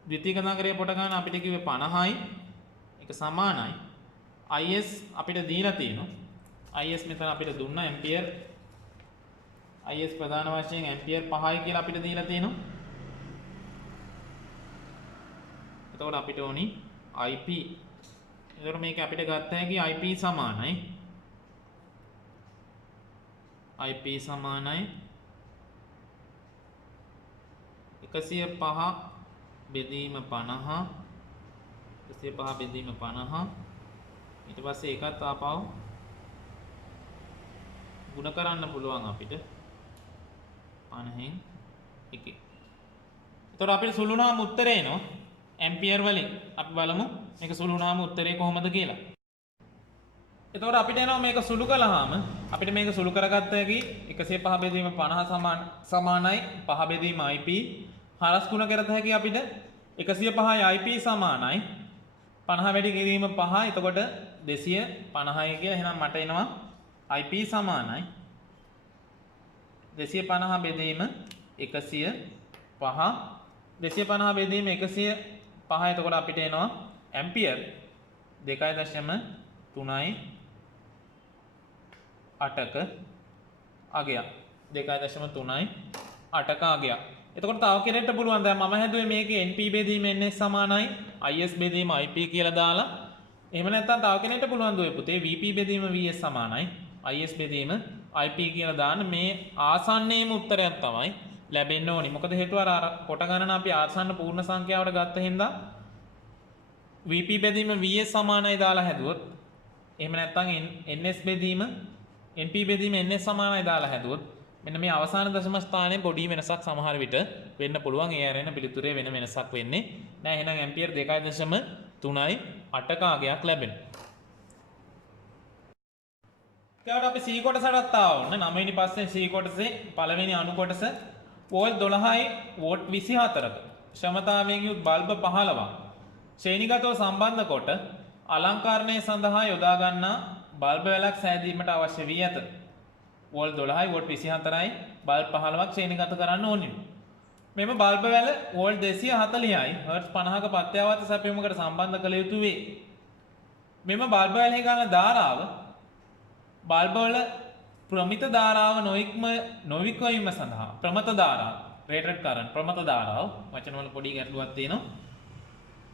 ද්විතීයික දඟරේ පොට ගණන අපිට කිව්වේ 50යි. ඒක සමානයි Is අපිට දීලා තියෙනවා. Is මෙතන අපිට දුන්නා ඇම්පියර්. Is ප්‍රධාන වශයෙන් ඇම්පියර් 5යි කියලා අපිට දීලා තියෙනවා. එතකොට අපිට ඕනි Ip. එතකොට මේක අපිට ගත්ත හැකි Ip සමානයි Ip සමානයි 105 බෙදීම 50 105 බෙදීම 50. ඊට පස්සේ ඒකත් ආපහු ගුණ කරන්න පුළුවන් අපිට 50න් 1. එතකොට අපිට සුළු නාම උත්තරේ එනවා ඇම්පියර් වලින්. අපි බලමු මේක සුළු නාම උත්තරේ කොහොමද කියලා. එතකොට අපිට එනවා මේක සුළු කළාම අපිට මේක සුළු කරගත්ත හැකි 105 බෙදීම 50 සමානයි 5 බෙදීම Ip හරස් ගුණ කරත හැකි අපිට 105යි Ip සමානයි 50 වැඩි කිරීම 5. එතකොට 250යි කියලා. එහෙනම් මට එනවා Ip සමානයි 250 බෙදීම 105 250 බෙදීම 105. එතකොට අපිට එනවා ඇම්පියර් 2.3යි 8ක අගයක් 2.3යි 8ක අගයක්. එතකොට තව කෙනෙක්ට පුළුවන් දැන් මම හැදුවේ මේකේ Np බෙදීම Ns සමානයි Is බෙදීම Ip කියලා දාලා. එහෙම නැත්නම් තව කෙනෙක්ට පුළුවන් දුවේ පුතේ Vp බෙදීම Vs සමානයි Is බෙදීම Ip කියලා දාන්න. මේ ආසන්නයේම උත්තරයක් තමයි ලැබෙන්න ඕනි. මොකද හේතුව අර කොට ගණන අපි ආසන්න පූර්ණ සංඛ්‍යාවට ගත්ත හින්දා Vp බෙදීම Vs සමානයි දාලා හැදුවොත් එහෙම නැත්නම් Ns බෙදීම Np බෙදීම Ns සමානයි දාලා හැදුවොත් මෙන්න මේ අවසාන දශම ස්ථානයේ පොඩි වෙනසක් සමහර විට වෙන්න පුළුවන්. ඒ ඇරෙන පිළිතුරේ වෙන වෙනසක් වෙන්නේ නැහැ. එහෙනම් ඇම්පියර් 2.3යි 8ක අගයක් ලැබෙනවා. ඊට අපි C කොටසටත් ආවොත් 9 වෙනි පස්සේ C කොටසේ පළවෙනි අණු කොටස වෝල්ට් 12යි වෝට් 24ක ක්ෂමතාවයෙන් යුත් බල්බ 15ක් ශ්‍රේණිගතව සම්බන්ධ කොට අලංකරණය සඳහා යොදා ගන්නා බල්බ වැලක් සෑදීමට අවශ්‍ය වී ඇත. වෝල්ට් 12යි වෝල්ට් 24යි බල්බ් 15ක් ශ්‍රේණිගත කරන්න ඕනේ. මෙම බල්බ වැල වෝල්ට් 240යි හර්ට්ස් 50ක පත්‍යාවර්ත සැපයීමකට සම්බන්ධ කළ යුතු වේ. මෙම බල්බ වැලෙහි ගන්න ධාරාව බල්බ වල ප්‍රමිත ධාරාව නොවික්වීම සඳහා ප්‍රමත ධාරාව රේටඩ් කරන්ට් ප්‍රමත ධාරාව වචන වල පොඩි ගැටලුවක් තියෙනවා.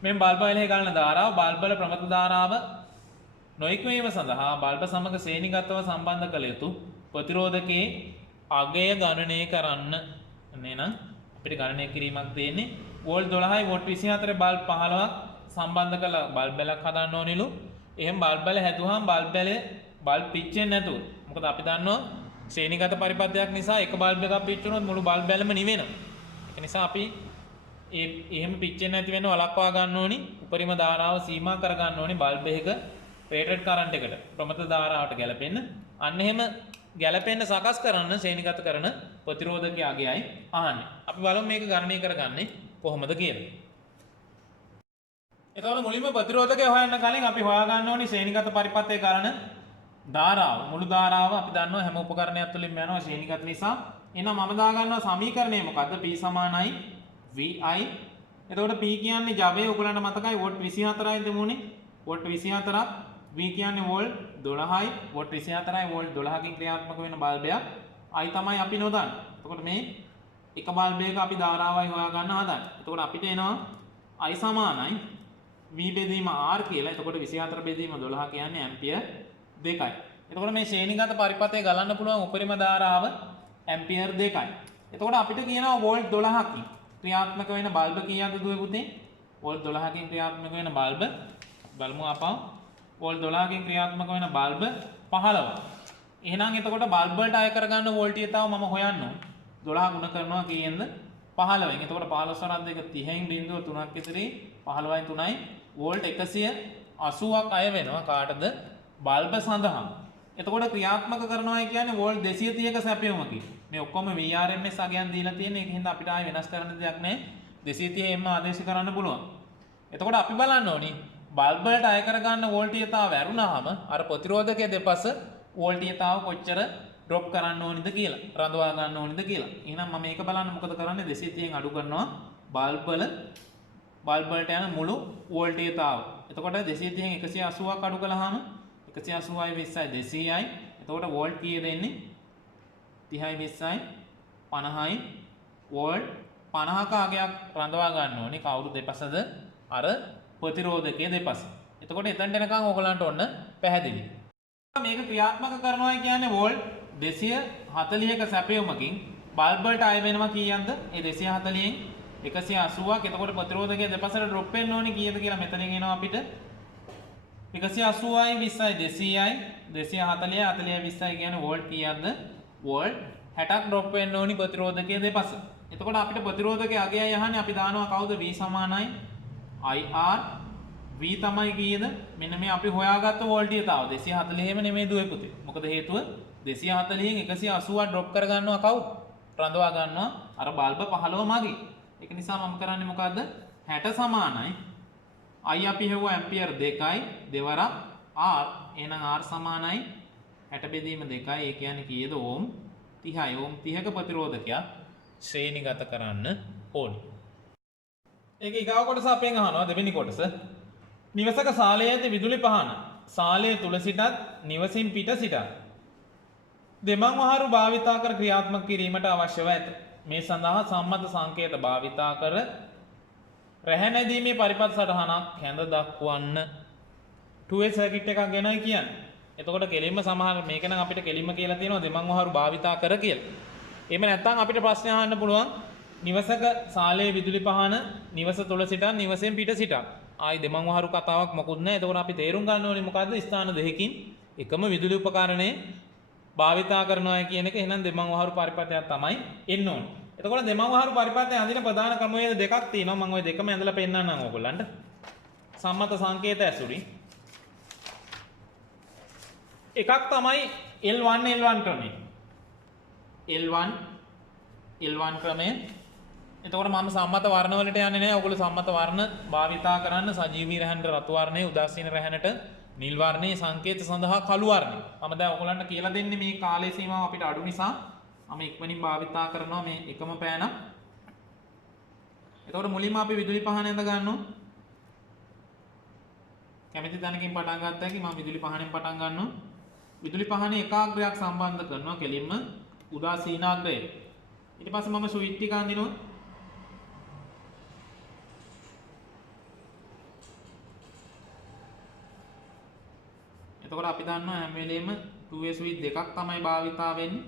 මේ බල්බ වලෙහි ගන්න ධාරාව බල්බ වල ප්‍රමත ධාරාව නොවික්වීම සඳහා බල්බ සමග ශ්‍රේණිගතව සම්බන්ධ කළ යුතු ප්‍රතිරෝධකයේ අගය ගණනය කරන්න. නේනම් අපිට ගණනය කිරීමක් තියෙන්නේ වෝල්ට් 12යි වෝල්ට් 24 බල්බ් 15ක් සම්බන්ධ කරලා බල්බ් වලක් හදන්න ඕනෙලු. එහෙනම් බල්බ් වල හැදුවාම බල්බ් පිච්චෙන්නේ නැතුව. මොකද අපි දන්නවා ශ්‍රේණිගත පරිපථයක් නිසා එක බල්බ් එකක් පිච්චුනොත් මුළු බල්බ් වලම නිවෙනවා. ඒක නිසා අපි එහෙම පිච්චෙන්නේ නැති වෙන වළක්වා ගන්න ඕනි. උපරිම ධාරාව සීමා කර ගන්න ඕනි බල්බ් එකක රේටඩ් කරන්ට් එකට ප්‍රමත ධාරාවට ගැලපෙන්න. අන්න එහෙම ගැලපෙන්න සකස් කරන්න ශ්‍රේණිගත කරන ප්‍රතිරෝධකයේ අගයයි අහන්නේ. අපි බලමු මේක ගණනය කරගන්නේ කොහොමද කියලා. එතකොට මුලින්ම ප්‍රතිරෝධකය හොයන්න කලින් අපි හොයා ගන්න ඕනි ශ්‍රේණිගත පරිපථයේ කරන ධාරාව. මුළු ධාරාව අපි දන්නවා හැම උපකරණයක් තුළින්ම යනවා ශ්‍රේණිගත නිසා. එහෙනම් මම දා ගන්නවා සමීකරණය මොකද්ද? P සමානයි VI. එතකොට P කියන්නේ ජවය ඔයගලන්ට මතකයි වෝල්ට් 24යි දෙමුනේ. වෝල්ට් 24ක් V කියන්නේ වෝල්ට් 12යි වෝල්ට් 24යි වෝල්ට් 12කින් ක්‍රියාත්මක වෙන බල්බයක්. I තමයි අපි නොදන්නේ. එතකොට මේ එක බල්බයක අපි ධාරාවයි හොයා ගන්න හදන්නේ. එතකොට අපිට එනවා I සමානයි V බෙදීම R කියලා. එතකොට 24 බෙදීම 12 කියන්නේ ඇම්පියර් 2යි. එතකොට මේ ශ්‍රේණිගත පරිපථයේ ගලන්න පුළුවන් උපරිම ධාරාව ඇම්පියර් 2යි. එතකොට අපිට කියනවා වෝල්ට් 12කින් ක්‍රියාත්මක වෙන බල්බ කීයක්ද දුවේ පුතේ? වෝල්ට් 12කින් ක්‍රියාත්මක වෙන බල්බ බලමු අපා. වෝල්ට් 12කින් ක්‍රියාත්මක වෙන බල්බ 15. එහෙනම් එතකොට බල්බ් වලට අය කරගන්න වෝල්ටේජතාව මම හොයන්න ඕන. 12 ගුණ කරනවා කීයෙන්ද? 15න්. එතකොට 15 වරක් දෙක 30න් බිංදුව 3ක් ඉතිරි 15යි 3යි වෝල්ට් 180ක් අය වෙනවා කාටද? බල්බ සඳහා. එතකොට ක්‍රියාත්මක කරනවා කියන්නේ වෝල්ට් 230ක සැපයුමකින්. මේ ඔක්කොම VRMS අගයන් දීලා තියෙන එක හින්දා අපිට ආයෙ වෙනස් කරන්න දෙයක් නැහැ. 230 m ආදේශ කරන්න පුළුවන්. එතකොට අපි බලන්න ඕනි බල්බ් වලට අය කරගන්න වෝල්ටේජතාව වැරුණාම අර ප්‍රතිරෝධකයේ දෙපස වෝල්ටේජතාව කොච්චර ඩ්‍රොප් කරන්න ඕනිද කියලා රඳවා ගන්න ඕනිද කියලා. එහෙනම් මම මේක බලන්න මොකද කරන්නේ 230න් අඩු කරනවා බල්බ් වලට යන මුළු වෝල්ටේජතාව. එතකොට 230න් 180ක් අඩු කළාම 180යි 20යි 200යි. එතකොට වෝල්ට් කීයද එන්නේ? 30යි 20යි 50යි වෝල්ට් 50ක අගයක් රඳවා ගන්න ඕනේ. කවුරු දෙපසද? අර ප්‍රතිරෝධකයේ දෙපස. එතකොට එතනට එනකන් ඕගලන්ට ඔන්න පැහැදිලි. මේක ක්‍රියාත්මක කරනවා කියන්නේ වෝල්ට් 240ක සැපයුමකින් බල්බ් වලට අය වෙනවා කීයක්ද? ඒ 240න් 180ක්. එතකොට ප්‍රතිරෝධකයේ දෙපසට ඩ්‍රොප් වෙන්න ඕනේ කීයද කියලා මෙතනින් එනවා අපිට 180යි 20යි 200යි 240යි 40යි 20යි කියන්නේ වෝල්ට් කීයක්ද? වෝල්ට් 60ක් ඩ්‍රොප් වෙන්න ඕනි ප්‍රතිරෝධකයේ දෙපස. එතකොට අපිට ප්‍රතිරෝධකයේ අගයයි අහන්නේ අපි දානවා කවුද? V සමානයි IR. V තමයි කීයද? මෙන්න මේ අපි හොයාගත්ත වෝල්ටේජතාව 240 එහෙම නෙමෙයි දුවේ පුතේ. මොකද හේතුව 240න් 180ක් ඩ්‍රොප් කර ගන්නවා කවුද? රඳවා ගන්නවා අර බල්බ 15 මගේ. ඒක නිසා මම කරන්නේ මොකද්ද? 60 සමානයි I අපි හෙව්වා ඇම්පියර් 2යි දෙවරක් R. එහෙනම් R සමානයි 60 බෙදීම 2යි. ඒ කියන්නේ කීයද? ඕම් 30යි. ඕම් 30ක ප්‍රතිරෝධකයක් ශ්‍රේණිගත කරන්න ඕනේ. ඒක ඊගාව කොටස අපෙන් අහනවා දෙවෙනි කොටස. නිවසක සාලයේ ඇති විදුලි පහන සාලය තුල සිටත් නිවසින් පිට සිටත් දෙමන් වහරු භාවිතා කර ක්‍රියාත්මක කිරීමට අවශ්‍යව ඇත. මේ සඳහා සම්මත සංකේත භාවිතා කර රැහැ නැදීමේ පරිපථ සටහනක් හැඳ දක්වන්න. 2way සර්කිට් එකක් ගෙනයි කියන්නේ. එතකොට කෙලින්ම සමහර මේක නම් අපිට කෙලින්ම කියලා තියෙනවා දෙමන් වහරු භාවිතා කර කියලා. එහෙම නැත්නම් අපිට ප්‍රශ්න අහන්න පුළුවන් නිවසක සාලයේ විදුලි පහන නිවස තුල සිටත් නිවසෙන් පිට සිටත්. ආයි දෙමන් වහරු කතාවක් මොකුත් නැහැ. එතකොට අපි තේරුම් ගන්න ඕනේ මොකද්ද? ස්ථාන දෙකකින් එකම විදුලි උපකරණය භාවිතා කරනවා කියන එක. එහෙනම් දෙමන් වහරු පරිපථයක් තමයි එන්න ඕනේ. එතකොට දෙමන් වහරු පරිපථය අඳින ප්‍රධාන ක්‍රමවේද දෙකක් තියෙනවා. මම ওই දෙකම ඇඳලා පෙන්නන්නම් ඕගොල්ලන්ට. සම්මත සංකේත ඇසුරින්. එකක් තමයි L1 ක්‍රමය. L1 L1 ක්‍රමය. එතකොට මම සම්මත වර්ණ වලට යන්නේ නැහැ. ඔයගොල්ලෝ සම්මත වර්ණ භාවිතා කරන්න සජීවී රැහැනට රතු වර්ණය, උදාසීන රැහැනට නිල් වර්ණයේ සංකේත සඳහා කළු වර්ණය. මම දැන් ඔයගොල්ලන්ට කියලා දෙන්නේ මේ කාලේ සීමාව අපිට අඩු නිසා මම ඉක්මනින් භාවිතා කරනවා මේ එකම පෑන. එතකොට මුලින්ම අපි විදුලි පහන ඇඳ ගන්නවා. කැමති තැනකින් පටන් ගත්ත හැකි මම විදුලි පහනෙන් පටන් ගන්නවා. විදුලි පහනේ එකාග්‍රයක් සම්බන්ධ කරනවා කෙලින්ම උදාසීනාග්‍රය. ඊට පස්සේ මම ස්විච් ටික අඳිනවා. එතකොට අපි දන්නවා හැම වෙලෙම 2way ස්විච් දෙකක් තමයි භාවිතා වෙන්නේ.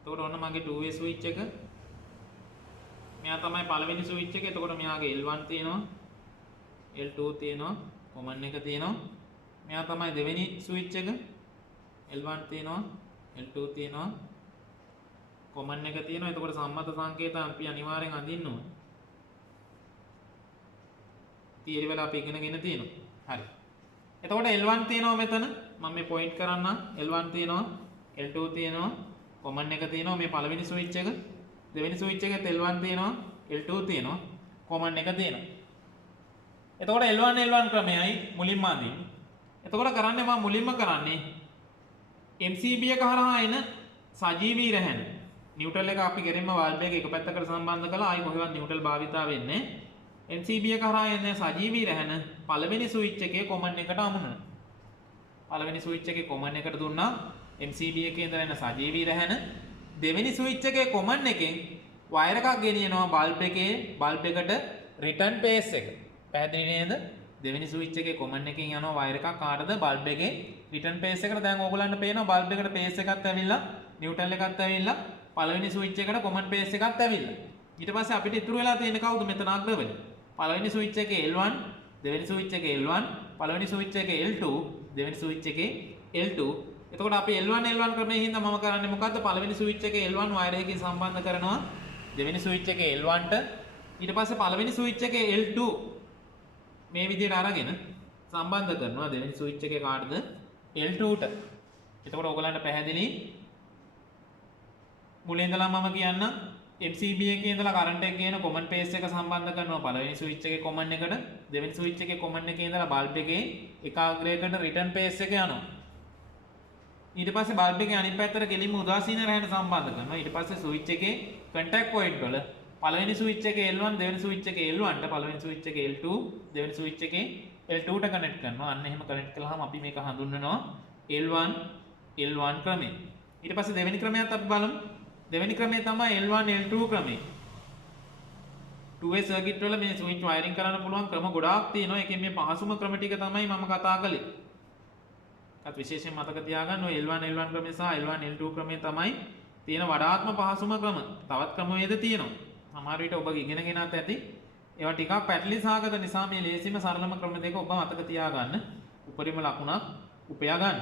එතකොට ඔන්න මගේ 2way ස්විච් එක. මෙයා තමයි පළවෙනි ස්විච් එක. එතකොට මෙයාගේ L1 තියෙනවා. L2 තියෙනවා. කොමන් එක තියෙනවා. මෙයා තමයි දෙවෙනි ස්විච් එක. L1 තියෙනවා. L2 තියෙනවා. කොමන් එක තියෙනවා. එතකොට සම්මත සංකේත අපි අනිවාර්යෙන් අඳින්න ඕනේ. තියරි වල අපි ඉගෙනගෙන තියෙනවා. හරි. එතකොට L1 තියෙනවා මෙතන. මම මේ පොයින්ට් කරන්න. L1 තියෙනවා. L2 තියෙනවා. කොමන් එක තියෙනවා. මේ පළවෙනි ස්විච් එක. දෙවෙනි ස්විච් එකෙත් L1 තියෙනවා. L2 තියෙනවා. කොමන් එක තියෙනවා. එතකොට L1 ක්‍රමයයි මුලින්ම අඳින්නේ. එතකොට කරන්නේ මම මුලින්ම කරන්නේ MCB එක හරහා එන සජීවී රැහැන. නිව්ට්‍රල් එක අපි ගෙරින්ම වල්බ් එක එක පැත්තකට සම්බන්ධ කළා. ආයි කොහෙවත් නිව්ට්‍රල් භාවිතා වෙන්නේ නැහැ. MCB එක හරහා එන සජීවී රැහැන පළවෙනි ස්විච් එකේ කොමන් එකට අමුණනවා. පළවෙනි ස්විච් එකේ කොමන් එකට දුන්නා MCB එකේ ඉඳලා එන සජීවී රැහැන. දෙවෙනි ස්විච් එකේ කොමන් එකෙන් වයර් එකක් ගෙනියනවා බල්බ් එකට රිටර්න් පේස් එක. පැහැදිලි නේද? දෙවෙනි ස්විච් එකේ කොමන් එකෙන් යනවා වයර් එකක් කාටද බල්බ් එකේ රිටර්න් පේස් එකට. දැන් ඕගොල්ලන්ට පේනවා බල්බ් එකට පේස් එකක් ඇවිල්ලා නිව්ට්‍රල් එකක් ඇවිල්ලා පළවෙනි ස්විච් එකට කොමන් පේස් එකක් ඇවිල්ලා. ඊට පස්සේ අපිට ඉතුරු වෙලා තියෙන්නේ කවුද මෙතන අග්‍රවල? පළවෙනි ස්විච් එකේ L1, දෙවෙනි ස්විච් එකේ L1, පළවෙනි ස්විච් එකේ L2, දෙවෙනි ස්විච් එකේ L2. එතකොට අපි L1 ක්‍රමයේ හින්දා මම කරන්නේ මොකද්ද? පළවෙනි ස්විච් එකේ L1 වයර් එකකින් සම්බන්ධ කරනවා දෙවෙනි ස්විච් එකේ L1ට. ඊට පස්සේ පළවෙනි ස්විච් එකේ L2 මේ විදිහට අරගෙන සම්බන්ධ කරනවා දෙවෙනි ස්විච් එකේ කාටද? L2ට. එතකොට ඔයගලන්ට පැහැදිලි? මුලින් ඉඳලා මම කියන්නම් MCB එකේ ඉඳලා කරන්ට් එක ගේන කොමන් පේස් එක සම්බන්ධ කරනවා පළවෙනි ස්විච් එකේ කොමන් එකට. දෙවෙනි ස්විච් එකේ කොමන් එකේ ඉඳලා බල්බ් එකේ එකාග්‍රයකට රිටර්න් පේස් එක යනවා. ඊට පස්සේ බල්බ් එකේ අනිත් පැත්තට ගෙලින්ම උදාසීන රැහැට සම්බන්ධ කරනවා. ඊට පස්සේ ස්විච් එකේ කන්ටැක්ට් පොයින්ට් වල පළවෙනි ස්විච් එකේ L1, දෙවෙනි ස්විච් එකේ L1ට, පළවෙනි ස්විච් එකේ L2, දෙවෙනි ස්විච් එකේ L2ට කනෙක්ට් කරනවා. අන්න එහෙම කනෙක්ට් කළාම අපි මේක හඳුන්වනවා L1 ක්‍රමය. ඊට පස්සේ දෙවෙනි ක්‍රමයත් අපි බලමු. දෙවෙනි ක්‍රමය තමයි L1 L2 ක්‍රමය. 2way සර්කිට් වල මේ ස්විච් වයරින් කරන්න පුළුවන් ක්‍රම ගොඩාක් තියෙනවා. ඒකෙන් මේ පහසුම ක්‍රම ටික තමයි මම කතා කළේ. ඒත් විශේෂයෙන් මතක තියාගන්න ඔය L1 ක්‍රමය සහ L1 L2 ක්‍රමය තමයි තියෙන වඩාත්ම පහසුම ක්‍රම. තවත් ක්‍රමවේද තියෙනවා. සමහර විට ඔබ ඉගෙනගෙනත් ඇති. ඒවා ටිකක් පැටලි සහගත නිසා මේ ලේසිම සරලම ක්‍රම දෙක ඔබ මතක තියාගන්න. උපරිම ලකුණක් උපයා ගන්න.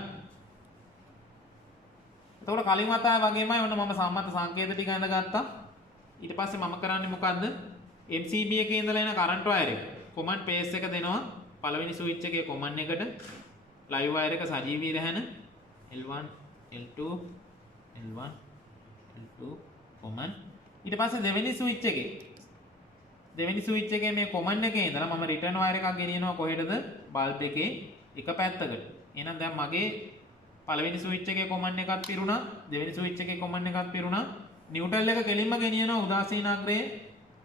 එතකොට කලින් වතාවේ වගේමයි ඔන්න මම සම්මත සංකේත ටික අඳගත්තා. ඊට පස්සේ මම කරන්නේ මොකද්ද? MCB එකේ ඉඳලා එන කරන්ට් වයර් එක කොමන් පේස් එක දෙනවා පළවෙනි ස්විච් එකේ කොමන් එකට. ලයිව් වයර් එක සජීවී රැහැන L1 L2 L1 L2 common. ඊට පස්සේ දෙවෙනි ස්විච් එකේ මේ කොමන් එකේ ඉඳලා මම රිටර්න් වයර් එකක් ගෙනියනවා කොහෙටද? බල්බ් එකේ එක පැත්තකට. එහෙනම් දැන් මගේ පළවෙනි ස්විච් එකේ කොමන් එකක් පිරුණා, දෙවෙනි ස්විච් එකේ කොමන් එකක් පිරුණා. නිව්ට්‍රල් එක කෙලින්ම ගෙනියනවා උදාසීන අග්‍රයේ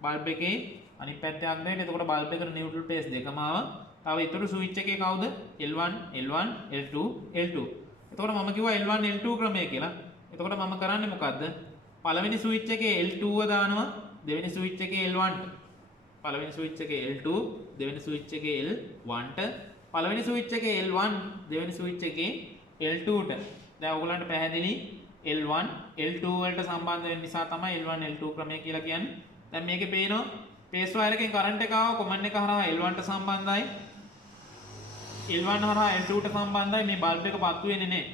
බල්බ් එකේ අනිත් පැත්තේ අග්‍රයට. එතකොට බල්බ් එකට නිව්ට්‍රල් පේස් දෙකම ආවා. තව ඉතුරු ස්විච් එකේ කවුද? L1 L2 L2. එතකොට මම කිව්වා L1 L2 ක්‍රමය කියලා. එතකොට මම කරන්නේ මොකද්ද? පළවෙනි ස්විච් එකේ L2ව දානවා දෙවෙනි ස්විච් එකේ L1ට. පළවෙනි ස්විච් එකේ L2 දෙවෙනි ස්විච් එකේ L1ට. පළවෙනි ස්විච් එකේ L1 දෙවෙනි ස්විච් එකේ L2ට. දැන් ඔයගොල්ලන්ට පැහැදිලි L1 L2 වලට සම්බන්ධ වෙන නිසා තමයි L1 L2 ක්‍රමය කියලා කියන්නේ. දැන් මේකේ පේනවා පේස් වයර් එකෙන් කරන්ට් එක ආව කොමන් එක හරහා L1ට සම්බන්ධයි. L1 හරහා L2ට සම්බන්ධයි. මේ බල්බ් එක පත්තු වෙන්නේ නැහැ.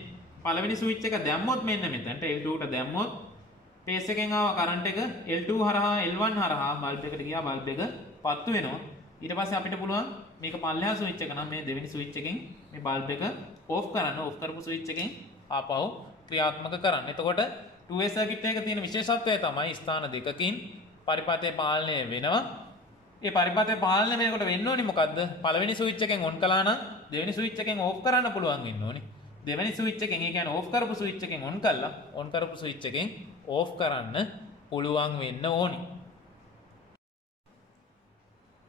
පළවෙනි ස්විච් එක දැම්මොත් මෙන්න මෙතනට L2ට දැම්මොත් පේස් එකෙන් ආව කරන්ට් එක L2 හරහා L1 හරහා බල්බ් එකට ගියා බල්බ් එක පත්තු වෙනවා. ඊට පස්සේ අපිට පුළුවන් මේක පල්ලෙහා ස්විච් එක නම් මේ දෙවෙනි ස්විච් එකෙන් මේ බල්බ් එක ඕෆ් කරන්න. ඕෆ් කරපු ස්විච් එකෙන් ආපහු ක්‍රියාත්මක කරන්න. එතකොට 2A සර්කිට් එකක තියෙන විශේෂත්වය තමයි ස්ථාන දෙකකින් පරිපථය පාලනය වෙනවා. ඒ පරිපථය පාලනය වෙනකොට වෙන්න ඕනේ මොකද්ද? පළවෙනි ස්විච් එකෙන් ඔන් කළා නම් දෙවෙනි ස්විච් එකෙන් ඕෆ් කරන්න පුළුවන් වෙන්න ඕනේ. දෙවෙනි ස්විච් එකෙන් ඒ කියන්නේ ඕෆ් කරපු ස්විච් එකෙන් ඔන් කළා ඔන් කරපු ස්විච් එකෙන් ඕෆ් කරන්න පුළුවන් වෙන්න ඕනේ.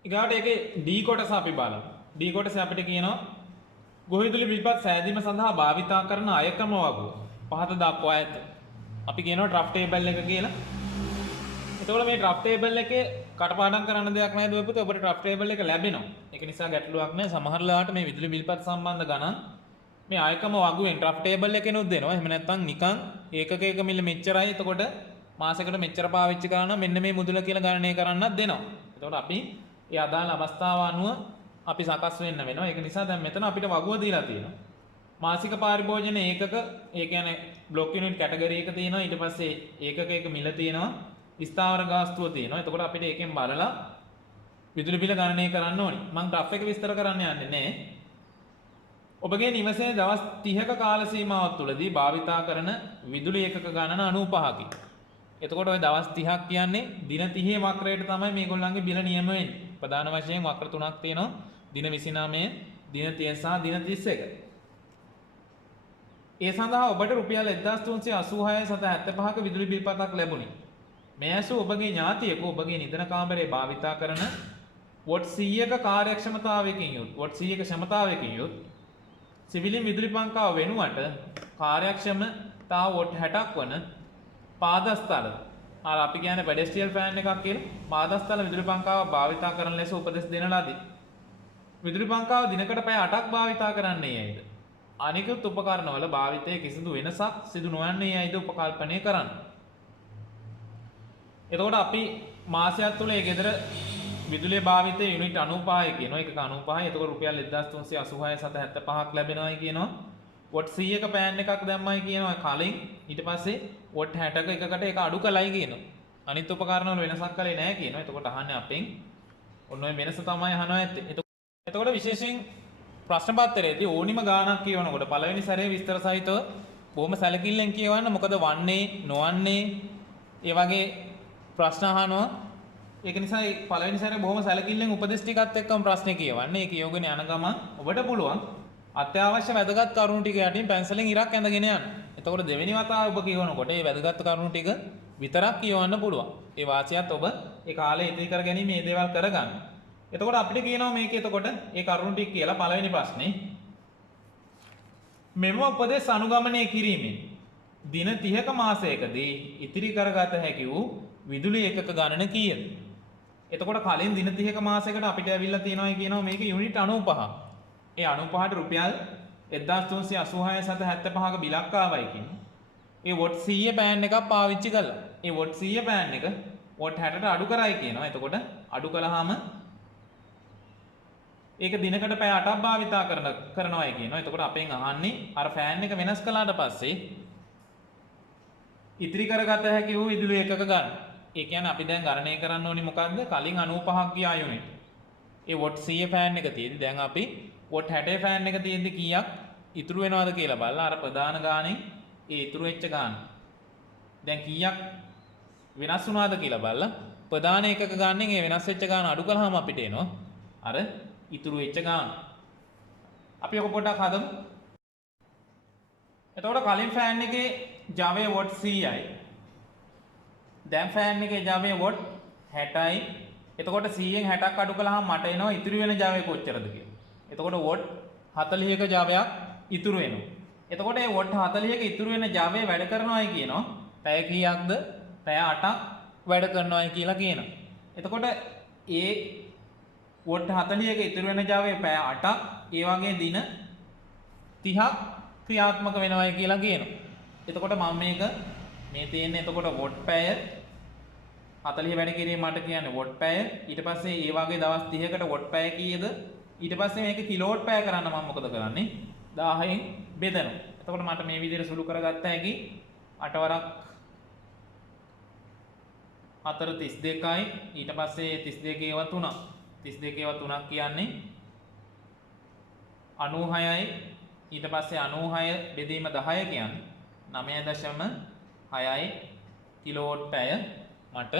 ඊගාට ඒකේ D කොටස අපි බලමු. D කොටස අපිට කියනවා ගොවිවිදුලි විපත් සෑදීම සඳහා භාවිතා කරන අයකම වගුව පහත දක්වා ඇත. අපි කියනවා ඩ්‍රාෆ්ට් ටේබල් එක කියලා. එතකොට මේ ඩ්‍රාෆ්ට් ටේබල් එකේ කටපාඩම් කරන්න දෙයක් නැහැ දුවේ පුතේ. ඔබට ඩ්‍රාෆ්ට් ටේබල් එක ලැබෙනවා. ඒක නිසා ගැටලුවක් නැහැ. සමහර ලාට මේ විදුලි විපත් සම්බන්ධ ගණන් මේ අයකම වගුවෙන් ඩ්‍රාෆ්ට් ටේබල් එකේනොත් දෙනවා. එහෙම නැත්නම් නිකන් ඒකක මිල මෙච්චරයි. එතකොට මාසෙකට මෙච්චර පාවිච්චි කරනවා නම් මෙන්න මේ මුදල කියලා ගණනය කරන්නත් දෙනවා. එතකොට අපි ඒ අදාළ අවස්ථාව අනුව අපි සකස් වෙන්න වෙනවා. ඒක නිසා දැන් මෙතන අපිට වගුව දීලා තියෙනවා. මාසික පරිභෝජන ඒකක ඒ කියන්නේ බ්ලොක් යුනිට් කැටගරි එක තියෙනවා. ඊට පස්සේ ඒකක මිල තියෙනවා. ස්ථාවර ගාස්තුව තියෙනවා. එතකොට අපිට ඒකෙන් බලලා විදුලි බිල ගණනය කරන්න ඕනි. මම ග්‍රාෆ් එක විස්තර කරන්න යන්නේ නැහැ. ඔබගේ නිවසේ දවස් 30ක කාල සීමාවක් තුළදී භාවිතා කරන විදුලි ඒකක ගණන 95කි. එතකොට ওই දවස් 30ක් කියන්නේ දින 30 වක්‍රයට තමයි මේගොල්ලන්ගේ බිල නියම වෙන්නේ. ප්‍රධාන වශයෙන් වක්‍ර තුනක් තියෙනවා. දින 29, දින 30 සහ දින 31. ඒ සඳහා ඔබට රුපියල් 1386.75ක විදුලි බිල් පතක් ලැබුණි. මේ ඇසු ඔබගේ ඥාතියෙකු ඔබගේ නිදන කාමරයේ භාවිතා කරන වොට් 100ක කාර්යක්ෂමතාවයකින් යුත් වොට් 100ක ක්ෂමතාවයකින් යුත් සිවිලින් විදුලි පංකාව වෙනුවට කාර්යක්ෂමතාව වොට් 60ක් වන පාදස්තල අර අපි කියන්නේ පෙඩෙස්ට්‍රියල් ෆෑන් එකක් කියලා පාදස්තල විදුලි පංකාව භාවිතා කරන ලෙස උපදෙස් දෙන ලදී. විදුලි පංකාව දිනකට පැය 8ක් භාවිතා කරන්නේ ඇයිද? අනිකුත් උපකරණවල භාවිතයේ කිසිදු වෙනසක් සිදු නොවන්නේ ඇයිද උපකල්පනය කරන්න. එතකොට අපි මාසයක් තුළ ඒ ගෙදර විදුලිය භාවිතයේ යුනිට් 95යි කියනවා. එකක 95යි. එතකොට රුපියල් 1386.75ක් ලැබෙනවායි කියනවා. වොට් 100ක පෑන් එකක් දැම්මයි කියනවා කලින්. ඊට පස්සේ වොට් 60ක එකකට ඒක අඩු කළයි කියනවා. අනිත් උපකරණ වල වෙනසක් කළේ නැහැ කියනවා. එතකොට අහන්නේ අපෙන් ඔන්න ඔය වෙනස තමයි අහනවා ඇත්තේ. එතකොට විශේෂයෙන් ප්‍රශ්න පත්‍රයේදී ඕනිම ගාණක් කියවනකොට පළවෙනි සැරේ විස්තර සහිතව බොහොම සැලකිල්ලෙන් කියවන්න. මොකද වන්නේ නොවන්නේ ඒ වගේ ප්‍රශ්න අහනවා. ඒක නිසා මේ පළවෙනි සැරේ බොහොම සැලකිල්ලෙන් උපදෙස් ටිකත් එක්කම ප්‍රශ්නේ කියවන්න. ඒක යෝගන යන ගමන් ඔබට පුළුවන් අත්‍යවශ්‍ය වැදගත් කරුණු ටික යටින් පැන්සලෙන් ඉරක් ඇඳගෙන යන්න. එතකොට දෙවෙනි වතාව ඔබ කියවනකොට මේ වැදගත් කරුණු ටික විතරක් කියවන්න පුළුවන්. ඒ වාසියත් ඔබ ඒ කාලේ ඉතිරි කර ගැනීම මේ දේවල් කරගන්න. එතකොට අපිට කියනවා මේක එතකොට ඒ කරුණු ටික කියලා පළවෙනි ප්‍රශ්නේ මෙම උපදෙස් අනුගමනය කිරීමෙන් දින 30ක මාසයකදී ඉතිරි කරගත හැකි වූ විදුලි ඒකක ගණන කීයද? එතකොට කලින් දින 30ක මාසයකට අපිට ඇවිල්ලා තියෙනවා කියනවා මේක යුනිට් 95. ඒ 95ට රුපියල් 1386.75ක බිලක් ආවයි කියනවා. ඒ වොට් 100 පෑන් එකක් පාවිච්චි කළා. ඒ වොට් 100 පෑන් එක වොට් 60ට අඩු කරයි කියනවා. එතකොට අඩු කළාම ඒක දිනකට පැය 8ක් භාවිතා කරනවායි කියනවා. එතකොට අපෙන් අහන්නේ අර ෆෑන් එක වෙනස් කළාට පස්සේ ඉතිරි කරගත හැකි වූ විදුලි ඒකක ගන්න. ඒ කියන්නේ අපි දැන් ගණනය කරන්න ඕනේ මොකද්ද? කලින් 95ක් ගියා යුනිට්. ඒ වොට් 100 ෆෑන් එක තියෙදි දැන් අපි වොට් 60 ෆෑන් එක තියෙද්දි කීයක් ඉතුරු වෙනවද කියලා බලලා අර ප්‍රධාන ගානේ ඒ ඉතුරු වෙච්ච ගාන. දැන් කීයක් වෙනස් වුණාද කියලා බලලා ප්‍රධාන ඒකක ගානෙන් ඒ වෙනස් වෙච්ච ගාන අඩු කළාම අපිට එනවා අර ඉතුරු වෙච්ච ගාන. අපි ඔක පොඩ්ඩක් හදමු. එතකොට කලින් ෆෑන් එකේ ජවය වොට් 100යි. දැන් ෆෑන් එකේ ජවය වොට් 60යි. එතකොට 100න් 60ක් අඩු කළාම මට එනවා ඉතුරු වෙන ජවය කොච්චරද කියලා. එතකොට වොට් 40ක ජවයක් ඉතුරු වෙනවා. එතකොට මේ වොට් 40ක ඉතුරු වෙන ජවය වැඩ කරනවායි කියනවා. පැය කීයක්ද? පැය 8ක් වැඩ කරනවායි කියලා කියනවා. එතකොට ඒ වොට් 40ක ඉතුරු වෙන ජවය පැය 8ක් ඒ වගේ දින 30ක් ක්‍රියාත්මක වෙනවායි කියලා කියනවා. එතකොට මම මේක මේ තියෙන්නේ එතකොට වොට් පැය 40 වැඩ කිරීම මට කියන්නේ වොට් පැය. ඊට පස්සේ ඒ වගේ දවස් 30කට වොට් පැය කීයද? ඊට පස්සේ මේක කිලෝවොට් පැය කරන්න මම මොකද කරන්නේ? 1000න් බෙදනවා. එතකොට මට මේ විදිහට සුළු කරගත්ත හැකි 8 වරක් 4 32යි. ඊට පස්සේ 32 ඒවා 3ක්. 32 ඒවා 3ක් කියන්නේ 96යි. ඊට පස්සේ 96 බෙදීම 10 කියන්නේ 9.5 6යි කිලෝවොට් පැය මට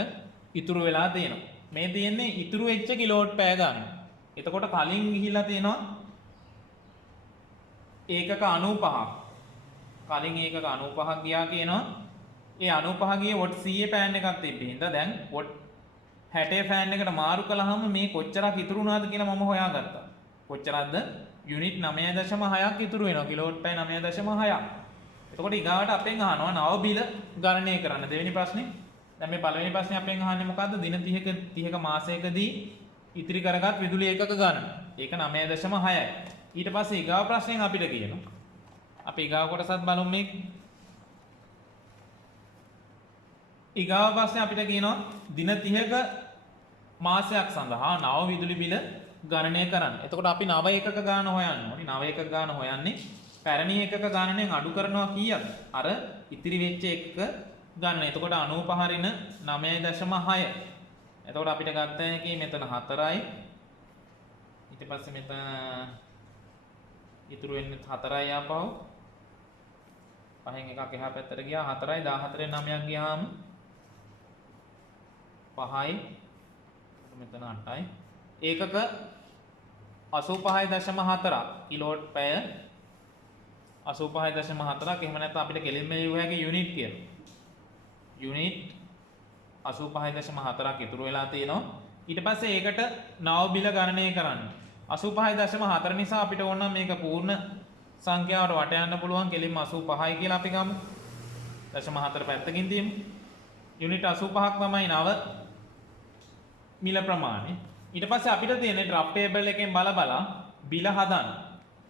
ඉතුරු වෙලා තියෙනවා. මේ තියෙන්නේ ඉතුරු වෙච්ච කිලෝවොට් පැය ගන්න. එතකොට කලින් ගිහිලා තියෙනවා ඒකක 95ක්. කලින් ඒකක 95ක් ගියා කියනවා. ඒ 95 ගියේ වොට් 100 ෆෑන් එකක් තිබ්බේ. හින්දා දැන් වොට් 60 ෆෑන් එකට මාරු කළාම මේ කොච්චරක් ඉතුරු වුණාද කියලා මම හොයාගත්තා. කොච්චරක්ද? යුනිට් 9.6ක් ඉතුරු වෙනවා. කිලෝවොට් පැය 9.6ක්. එතකොට ඊගාවට අපෙන් අහනවා නව බිල ගණනය කරන්න. දෙවෙනි ප්‍රශ්නේ. දැන් මේ පළවෙනි ප්‍රශ්නේ අපෙන් අහන්නේ මොකද්ද? දින 30ක මාසයකදී ඉතිරි කරගත් විදුලි ඒකක ගණන. ඒක 9.6යි. ඊට පස්සේ ඊගාව ප්‍රශ්නෙන් අපිට කියනවා. අපි ඊගාව කොටසත් බලමු මේ. ඊගාව ප්‍රශ්නේ අපිට කියනවා දින 30ක මාසයක් සඳහා නව විදුලි බිල ගණනය කරන්න. එතකොට අපි නව ඒකක ගාන හොයන්න ඕනේ. නව ඒකක ගාන හොයන්නේ පැරණි ඒකක ගණනෙන් අඩු කරනවා කීයද? අර ඉතිරි වෙච්ච එකක ගන්න. එතකොට 95 රින 9.6. එතකොට අපිට ගත්ත හැකි මෙතන 4යි. ඊට පස්සේ මෙතන ඉතුරු වෙන්නේ 4යි ආපහු. පහෙන් එකක් එහා පැත්තට ගියා 4යි 14න් 9ක් ගියාම 5යි. මෙතන 8යි. ඒකක 85.4 කිලෝවොට් පැය 85.4ක්. එහෙම නැත්නම් අපිට කෙලින්ම ලියුව හැකි යුනිට් කියලා. යුනිට් 85.4ක් ඉතුරු වෙලා තියෙනවා. ඊට පස්සේ ඒකට නව බිල ගණනය කරන්න. 85.4 නිසා අපිට ඕන මේක පූර්ණ සංඛ්‍යාවට වට යන්න පුළුවන්. කෙලින්ම 85යි කියලා අපි ගමු. 0.4 පැත්තකින් තියමු. යුනිට් 85ක් තමයි නව මිල ප්‍රමාණය. ඊට පස්සේ අපිට තියෙන්නේ ඩ්‍රාෆ්ට් ටේබල් එකෙන් බල බිල හදන්න.